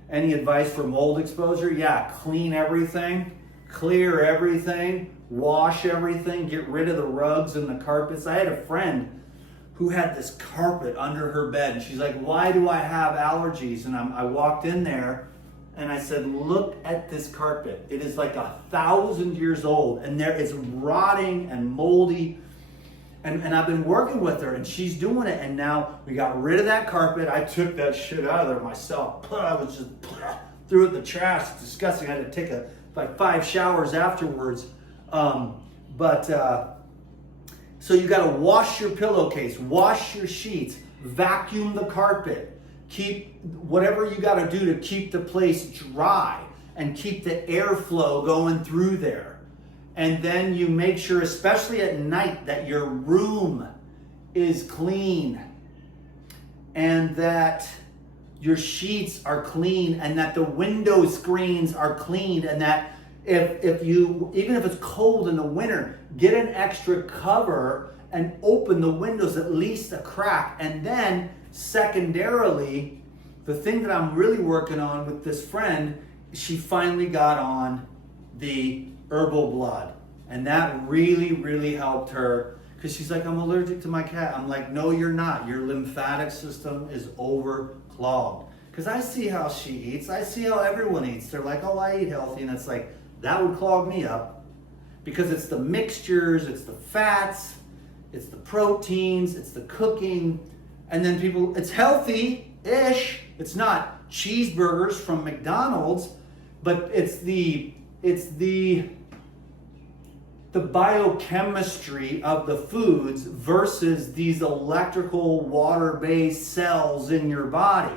Any advice for mold exposure? Yeah, clean everything, clear everything, wash everything, get rid of the rugs and the carpets. I had a friend who had this carpet under her bed, and she's like, why do I have allergies? And I walked in there and I said, look at this carpet. It is like 1,000 years old, and there is rotting and moldy. And I've been working with her, and she's doing it, and now we got rid of that carpet. I took that shit out of there myself. I was just threw it in the trash. It's disgusting. I had to take like 5 showers afterwards. So you got to wash your pillowcase, wash your sheets, vacuum the carpet, keep whatever you got to do to keep the place dry and keep the airflow going through there. And then you make sure, especially at night, that your room is clean and that your sheets are clean and that the window screens are clean, and that if you, even if it's cold in the winter, get an extra cover and open the windows at least a crack. And then secondarily, the thing that I'm really working on with this friend, she finally got on the herbal blood. And that really, really helped her, because she's like, I'm allergic to my cat. I'm like, no, you're not. Your lymphatic system is overclogged. Because I see how she eats. I see how everyone eats. They're like, oh, I eat healthy. And it's like, that would clog me up, because it's the mixtures, it's the fats, it's the proteins, it's the cooking. And then people, it's healthy-ish. It's not cheeseburgers from McDonald's, but it's the biochemistry of the foods versus these electrical water-based cells in your body.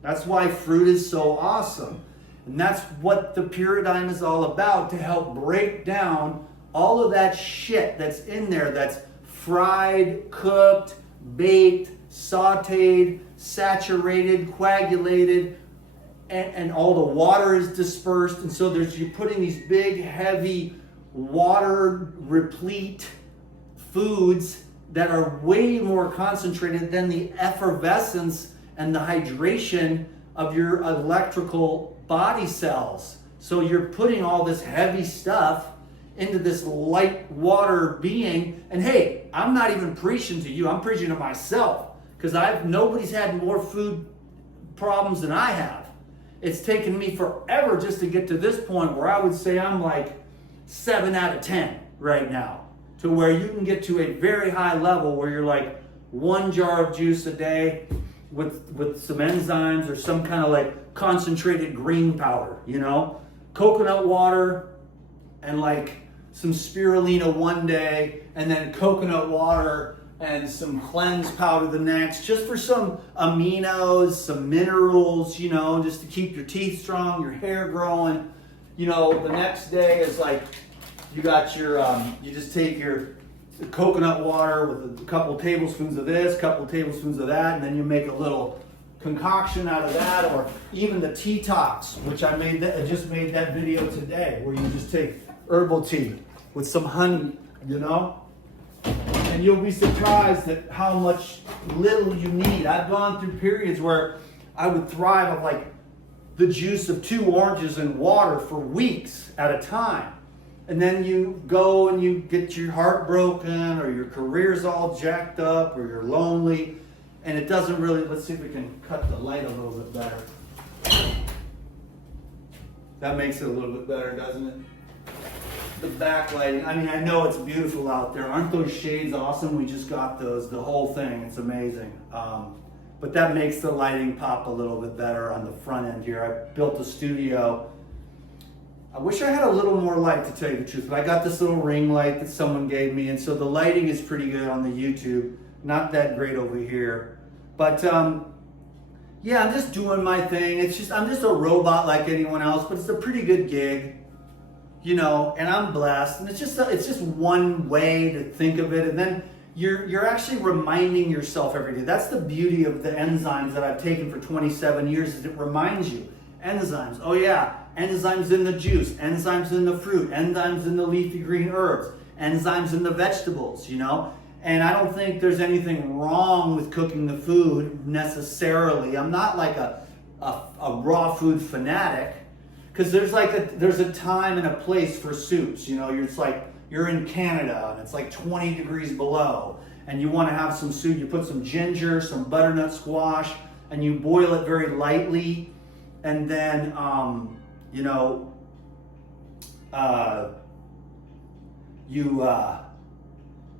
That's why fruit is so awesome. And that's what the Puradyme is all about, to help break down all of that shit that's in there, that's fried, cooked, baked, sauteed, saturated, coagulated, and all the water is dispersed. And so you're putting these big, heavy, water replete foods that are way more concentrated than the effervescence and the hydration of your electrical body cells. So you're putting all this heavy stuff into this light water being. And hey, I'm not even preaching to you, I'm preaching to myself, because nobody's had more food problems than I have. It's taken me forever just to get to this point where I would say I'm like 7 out of 10 right now, to where you can get to a very high level where you're like 1 jar of juice a day with some enzymes or some kind of like concentrated green powder, you know, coconut water and like some spirulina one day, and then coconut water and some cleanse powder the next, just for some aminos, some minerals, you know, just to keep your teeth strong, your hair growing. You know, the next day is like, you got your, you just take your coconut water with a couple tablespoons of this, couple tablespoons of that, and then you make a little concoction out of that. Or even the detox, which I just made that video today, where you just take herbal tea with some honey, you know, and you'll be surprised at how much little you need. I've gone through periods where I would thrive of like the juice of 2 oranges in water for weeks at a time. And then you go and you get your heart broken, or your career's all jacked up, or you're lonely, and it doesn't really, let's see if we can cut the light a little bit better. That makes it a little bit better, doesn't it? The backlighting, I mean, I know it's beautiful out there. Aren't those shades awesome? We just got those, the whole thing, it's amazing. But that makes the lighting pop a little bit better on the front end here. I built a studio. I wish I had a little more light, to tell you the truth, but I got this little ring light that someone gave me, and so the lighting is pretty good on the YouTube. Not that great over here. But yeah, I'm just doing my thing. I'm just a robot like anyone else, but it's a pretty good gig, you know, and I'm blessed. And it's just one way to think of it. And then you're actually reminding yourself every day. That's the beauty of the enzymes that I've taken for 27 years, is it reminds you. Enzymes, oh yeah, enzymes in the juice, enzymes in the fruit, enzymes in the leafy green herbs, enzymes in the vegetables, you know? And I don't think there's anything wrong with cooking the food necessarily. I'm not like a raw food fanatic, because there's a time and a place for soups. You know, you're in Canada and it's like 20 degrees below, and you want to have some soup. You put some ginger, some butternut squash, and you boil it very lightly, and then you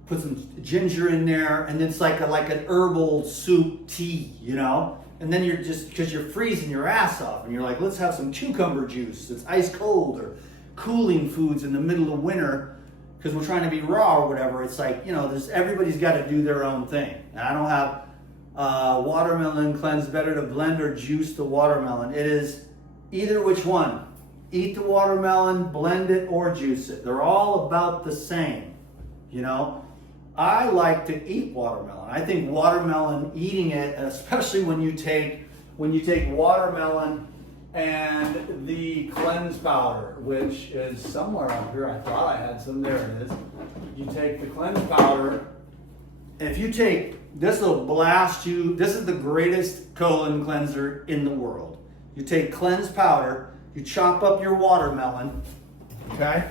put some ginger in there, and it's like an herbal soup tea, you know? And then you're just, because you're freezing your ass off, and you're like, let's have some cucumber juice. It's ice cold, or cooling foods in the middle of winter, because we're trying to be raw or whatever. It's like, you know, everybody's got to do their own thing. And I don't have watermelon cleanse, better to blend or juice the watermelon. It is either which one. Eat the watermelon, blend it, or juice it. They're all about the same, you know? I like to eat watermelon. I think watermelon, eating it, especially when you take watermelon and the cleanse powder, which is somewhere up here. I thought I had some. There it is. You take the cleanse powder, and if you take this, will blast you. This is the greatest colon cleanser in the world. You take cleanse powder, you chop up your watermelon, okay?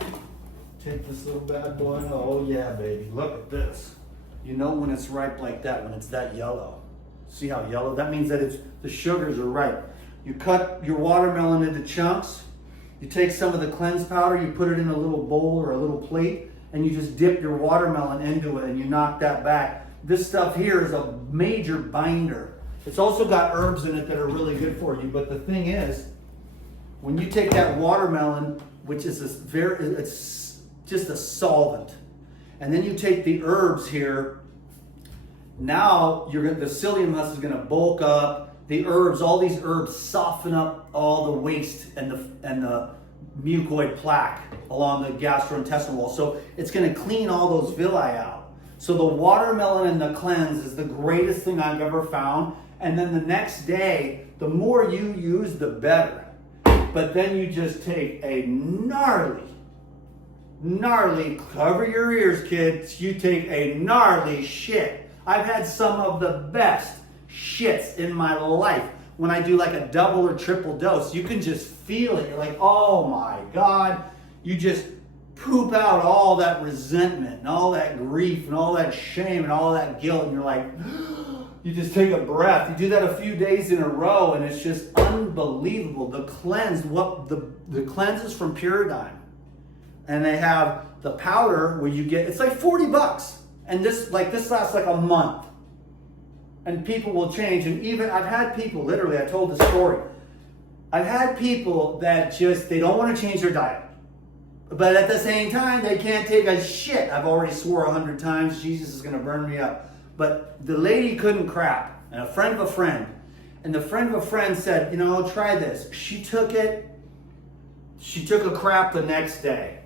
Take this little bad boy. Oh yeah, baby. Look at this. You know when it's ripe like that, when it's that yellow. See how yellow? That means that the sugars are ripe. You cut your watermelon into chunks. You take some of the cleanse powder, you put it in a little bowl or a little plate, and you just dip your watermelon into it, and you knock that back. This stuff here is a major binder. It's also got herbs in it that are really good for you. But the thing is, when you take that watermelon, which is it's just a solvent, and then you take the herbs here, now the psyllium husk is going to bulk up. The herbs, all these herbs, soften up all the waste and the mucoid plaque along the gastrointestinal wall. So it's going to clean all those villi out. So the watermelon and the cleanse is the greatest thing I've ever found. And then the next day, the more you use, the better. But then you just take a gnarly, cover your ears, kids, you take a gnarly shit. I've had some of the best shits in my life when I do like a double or triple dose. You can just feel it. You're like, oh my God. You just poop out all that resentment and all that grief and all that shame and all that guilt, and you're like, you just take a breath. You do that a few days in a row, and it's just unbelievable. The cleanse, the cleanse is from Puradyme. And they have the powder where you get, it's like $40. And this lasts like a month. And people will change. And even, I've had people, literally, I told the story. I've had people that they don't want to change their diet. But at the same time, they can't take a shit. I've already swore 100 times, Jesus is going to burn me up. But the lady couldn't crap. And a friend of a friend. And the friend of a friend said, you know, try this. She took it. She took a crap the next day.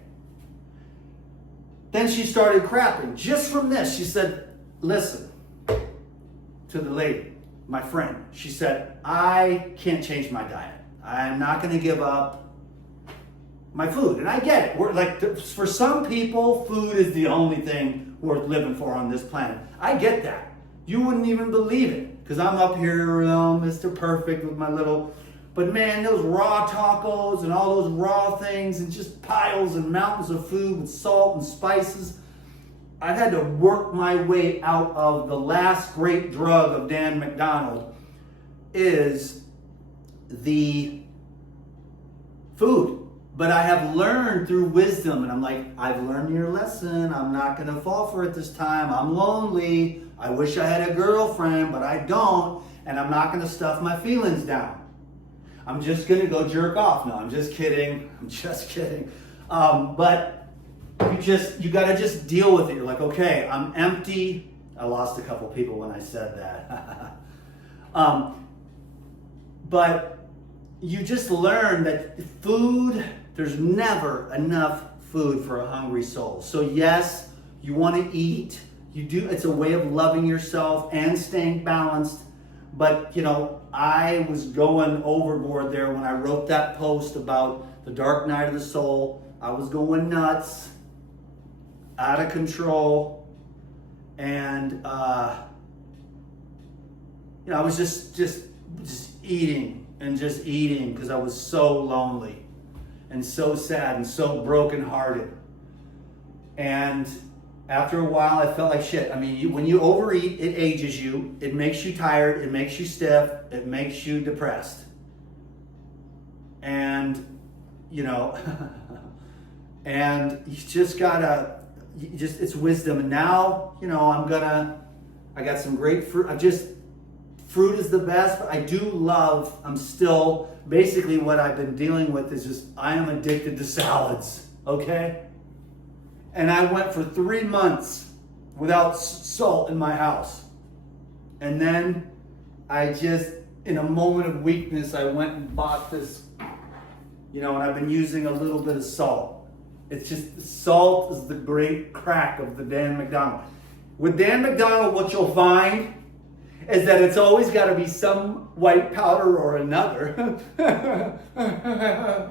Then she started crapping. Just from this, she said, listen, to the lady, my friend. She said, I can't change my diet. I'm not going to give up my food. And I get it. We're like, for some people, food is the only thing worth living for on this planet. I get that. You wouldn't even believe it. Because I'm up here, you know, Mr. Perfect with my little... But man, those raw tacos and all those raw things and just piles and mountains of food with salt and spices. I had to work my way out of the last great drug of Dan McDonald is the food. But I have learned through wisdom, and I'm like, I've learned your lesson. I'm not going to fall for it this time. I'm lonely. I wish I had a girlfriend, but I don't. And I'm not going to stuff my feelings down. I'm just going to go jerk off. No, I'm just kidding. I'm just kidding. But you got to just deal with it. You're like, okay, I'm empty. I lost a couple people when I said that. But you just learn that food, there's never enough food for a hungry soul. So yes, you want to eat. You do. It's a way of loving yourself and staying balanced. But, you know, I was going overboard there when I wrote that post about the dark night of the soul. I was going nuts. out of control. And, you know, I was just eating and just eating because I was so lonely and so sad and so brokenhearted. And after a while, I felt like shit. I mean, when you overeat, it ages you. It makes you tired. It makes you stiff. It makes you depressed. And, you know, and you just gotta, it's wisdom. And now, you know, I got some great fruit. Fruit is the best, but I do love, basically what I've been dealing with is just, I am addicted to salads, okay? And I went for 3 months without salt in my house. And then I just, in a moment of weakness, I went and bought this, you know, and I've been using a little bit of salt. It's just, salt is the great crack of the Dan McDonald. With Dan McDonald, what you'll find is that it's always got to be some white powder or another.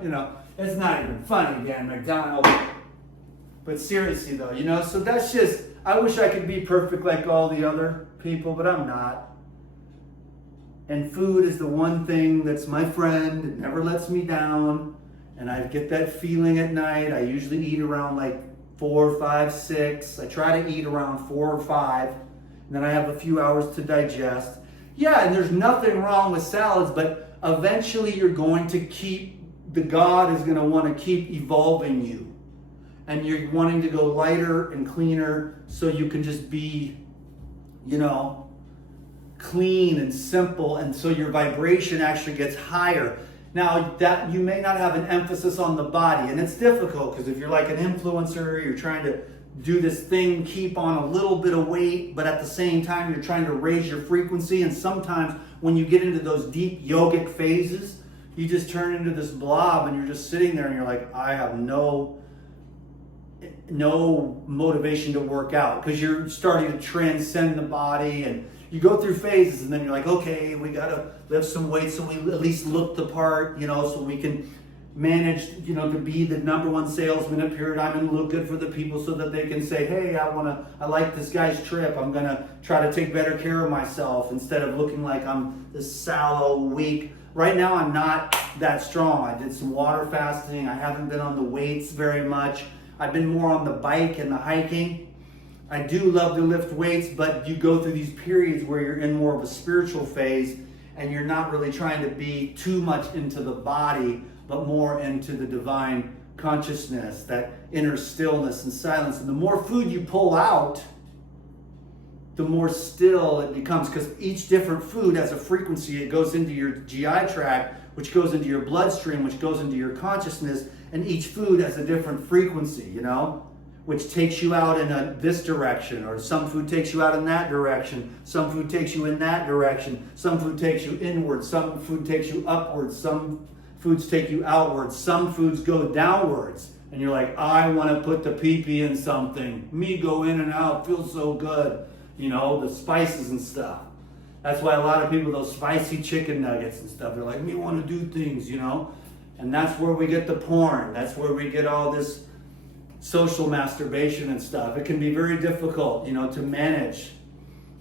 You know, it's not even funny, Dan McDonald. But seriously though, you know, so that's just, I wish I could be perfect like all the other people, but I'm not. And food is the one thing that's my friend. It never lets me down. And I get that feeling at night. I usually eat around like 4, 5, 6. I try to eat around 4 or 5. And then I have a few hours to digest. Yeah, and there's nothing wrong with salads, but eventually you're going to God is going to want to keep evolving you. And you're wanting to go lighter and cleaner so you can just be, you know, clean and simple, and so your vibration actually gets higher. Now, that you may not have an emphasis on the body, and it's difficult because if you're like an influencer, you're trying to do this thing, keep on a little bit of weight, but at the same time you're trying to raise your frequency. And sometimes when you get into those deep yogic phases, you just turn into this blob and you're just sitting there and you're like, I have no motivation to work out, because you're starting to transcend the body, and you go through phases, and then you're like, okay, we gotta lift some weight so we at least look the part, you know, so we can manage, you know, to be the #1 salesman at Puradyme and look good for the people so that they can say, hey, I like this guy's trip. I'm gonna try to take better care of myself instead of looking like I'm this sallow, weak. Right now, I'm not that strong. I did some water fasting. I haven't been on the weights very much. I've been more on the bike and the hiking. I do love to lift weights, but you go through these periods where you're in more of a spiritual phase and you're not really trying to be too much into the body, but more into the divine consciousness, that inner stillness and silence. And the more food you pull out, the more still it becomes, because each different food has a frequency. It goes into your GI tract, which goes into your bloodstream, which goes into your consciousness, and each food has a different frequency, you know, which takes you out in this direction, or some food takes you out in that direction, some food takes you in that direction, some food takes you inward, some food takes you upwards, some foods take you outwards, some foods go downwards, and you're like, I want to put the pee-pee in something. Me go in and out, feels so good, you know, the spices and stuff. That's why a lot of people, those spicy chicken nuggets and stuff, they're like, me want to do things, you know. And that's where we get the porn. That's where we get all this social masturbation and stuff. It can be very difficult, you know, to manage.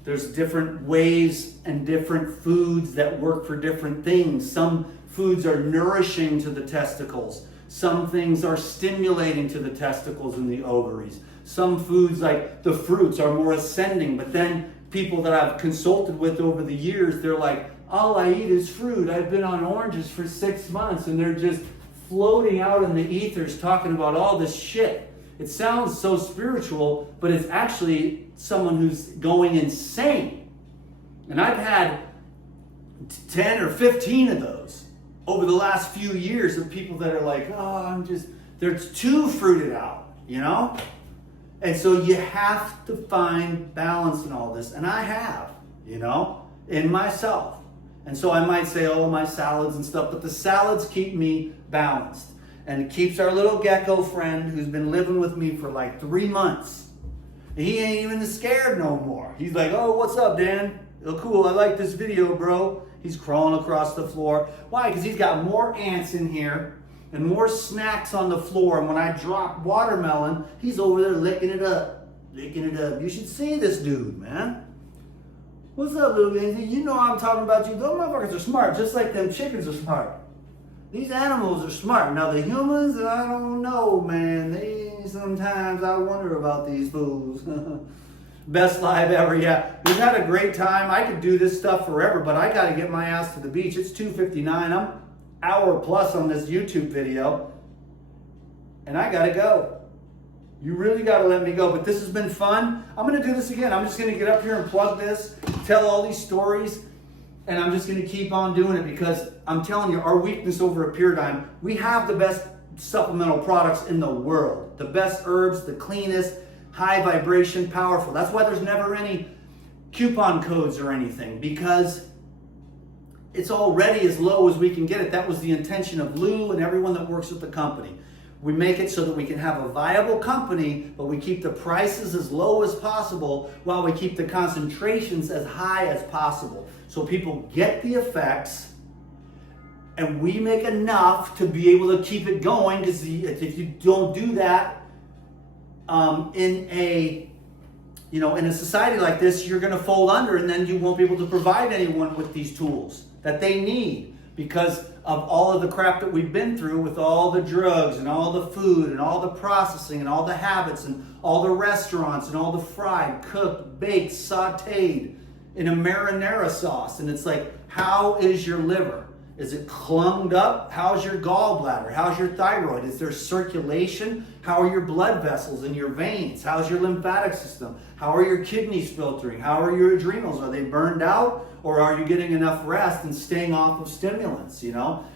There's different ways and different foods that work for different things. Some foods are nourishing to the testicles. Some things are stimulating to the testicles and the ovaries. Some foods, like the fruits, are more ascending. But then people that I've consulted with over the years, they're like, all I eat is fruit. I've been on oranges for 6 months, and they're just floating out in the ethers talking about all this shit. It sounds so spiritual, but it's actually someone who's going insane. And I've had 10 or 15 of those over the last few years, of people that are like, oh, they're too fruited out, you know? And so you have to find balance in all this. And I have, you know, in myself. And so I might say, oh, my salads and stuff, but the salads keep me balanced. And it keeps our little gecko friend, who's been living with me for like 3 months. He ain't even scared no more. He's like, oh, what's up, Dan? Oh, cool, I like this video, bro. He's crawling across the floor. Why? Because he's got more ants in here. and more snacks on the floor. And when I drop watermelon, he's over there licking it up. Licking it up. You should see this dude, man. What's up, little Lindsay? You know I'm talking about you. Those motherfuckers are smart, just like them chickens are smart. These animals are smart. Now the humans, I don't know, man. Sometimes I wonder about these fools. Best live ever, yeah. We've had a great time. I could do this stuff forever, but I got to get my ass to the beach. It's 2:59. I'm hour plus on this YouTube video, and I got to go. You really got to let me go, but this has been fun. I'm going to do this again. I'm just going to get up here and plug this, tell all these stories, and I'm just going to keep on doing it because I'm telling you, our weakness over at Puradyme, we have the best supplemental products in the world. The best herbs, the cleanest, high vibration, powerful. That's why there's never any coupon codes or anything, because it's already as low as we can get it. That was the intention of Lou and everyone that works with the company. We make it so that we can have a viable company, but we keep the prices as low as possible while we keep the concentrations as high as possible. So people get the effects and we make enough to be able to keep it going, because if you don't do that in a society like this, you're going to fold under, and then you won't be able to provide anyone with these tools that they need because of all of the crap that we've been through with all the drugs and all the food and all the processing and all the habits and all the restaurants and all the fried, cooked, baked, sauteed in a marinara sauce. And it's like, how is your liver? Is it clunged up? How's your gallbladder? How's your thyroid? Is there circulation? How are your blood vessels in your veins? How's your lymphatic system? How are your kidneys filtering? How are your adrenals? Are they burned out? Or are you getting enough rest and staying off of stimulants,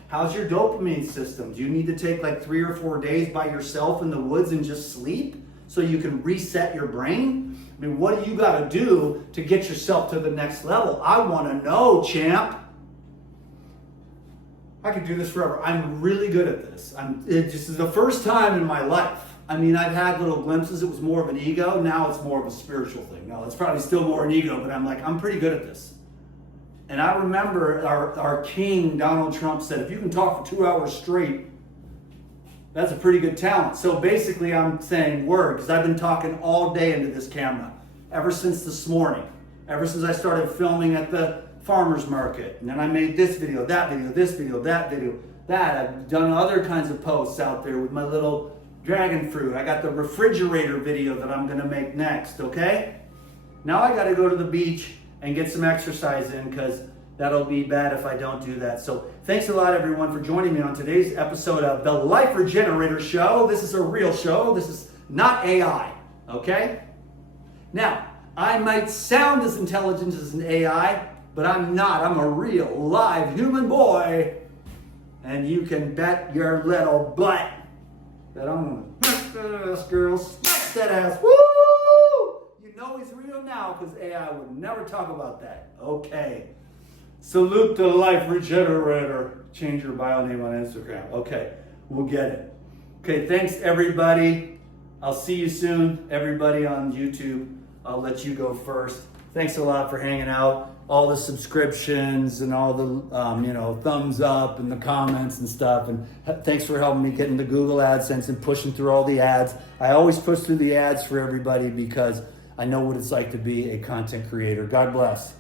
How's your dopamine system? Do you need to take like 3 or 4 days by yourself in the woods and just sleep so you can reset your brain? I mean, what do you got to do to get yourself to the next level? I want to know, champ. I could do this forever. I'm really good at this. It just is the first time in my life. I mean, I've had little glimpses. It was more of an ego. Now it's more of a spiritual thing. Now it's probably still more an ego, but I'm pretty good at this. And I remember our king, Donald Trump, said, if you can talk for 2 hours straight, that's a pretty good talent. So basically I'm saying word, because I've been talking all day into this camera, ever since this morning, ever since I started filming at the farmer's market. And then I made this video, that video, this video, that video, that. I've done other kinds of posts out there with my little dragon fruit. I got the refrigerator video that I'm going to make next, okay? Now I got to go to the beach and get some exercise in, because that'll be bad if I don't do that. So thanks a lot, everyone, for joining me on today's episode of The Life Regenerator Show. This is a real show. This is not AI, okay? Now, I might sound as intelligent as an AI, but I'm not. I'm a real, live human boy. And you can bet your little butt that I'm going to smack that ass, girls. Smack that ass. Woo! You know he's real now, because AI would never talk about that. Okay. Salute the Life Regenerator. Change your bio name on Instagram. Okay. We'll get it. Okay. Thanks, everybody. I'll see you soon. Everybody on YouTube, I'll let you go first. Thanks a lot for hanging out. All the subscriptions and all the thumbs up and the comments and stuff. And thanks for helping me get into Google AdSense and pushing through all the ads. I always push through the ads for everybody because I know what it's like to be a content creator. God bless.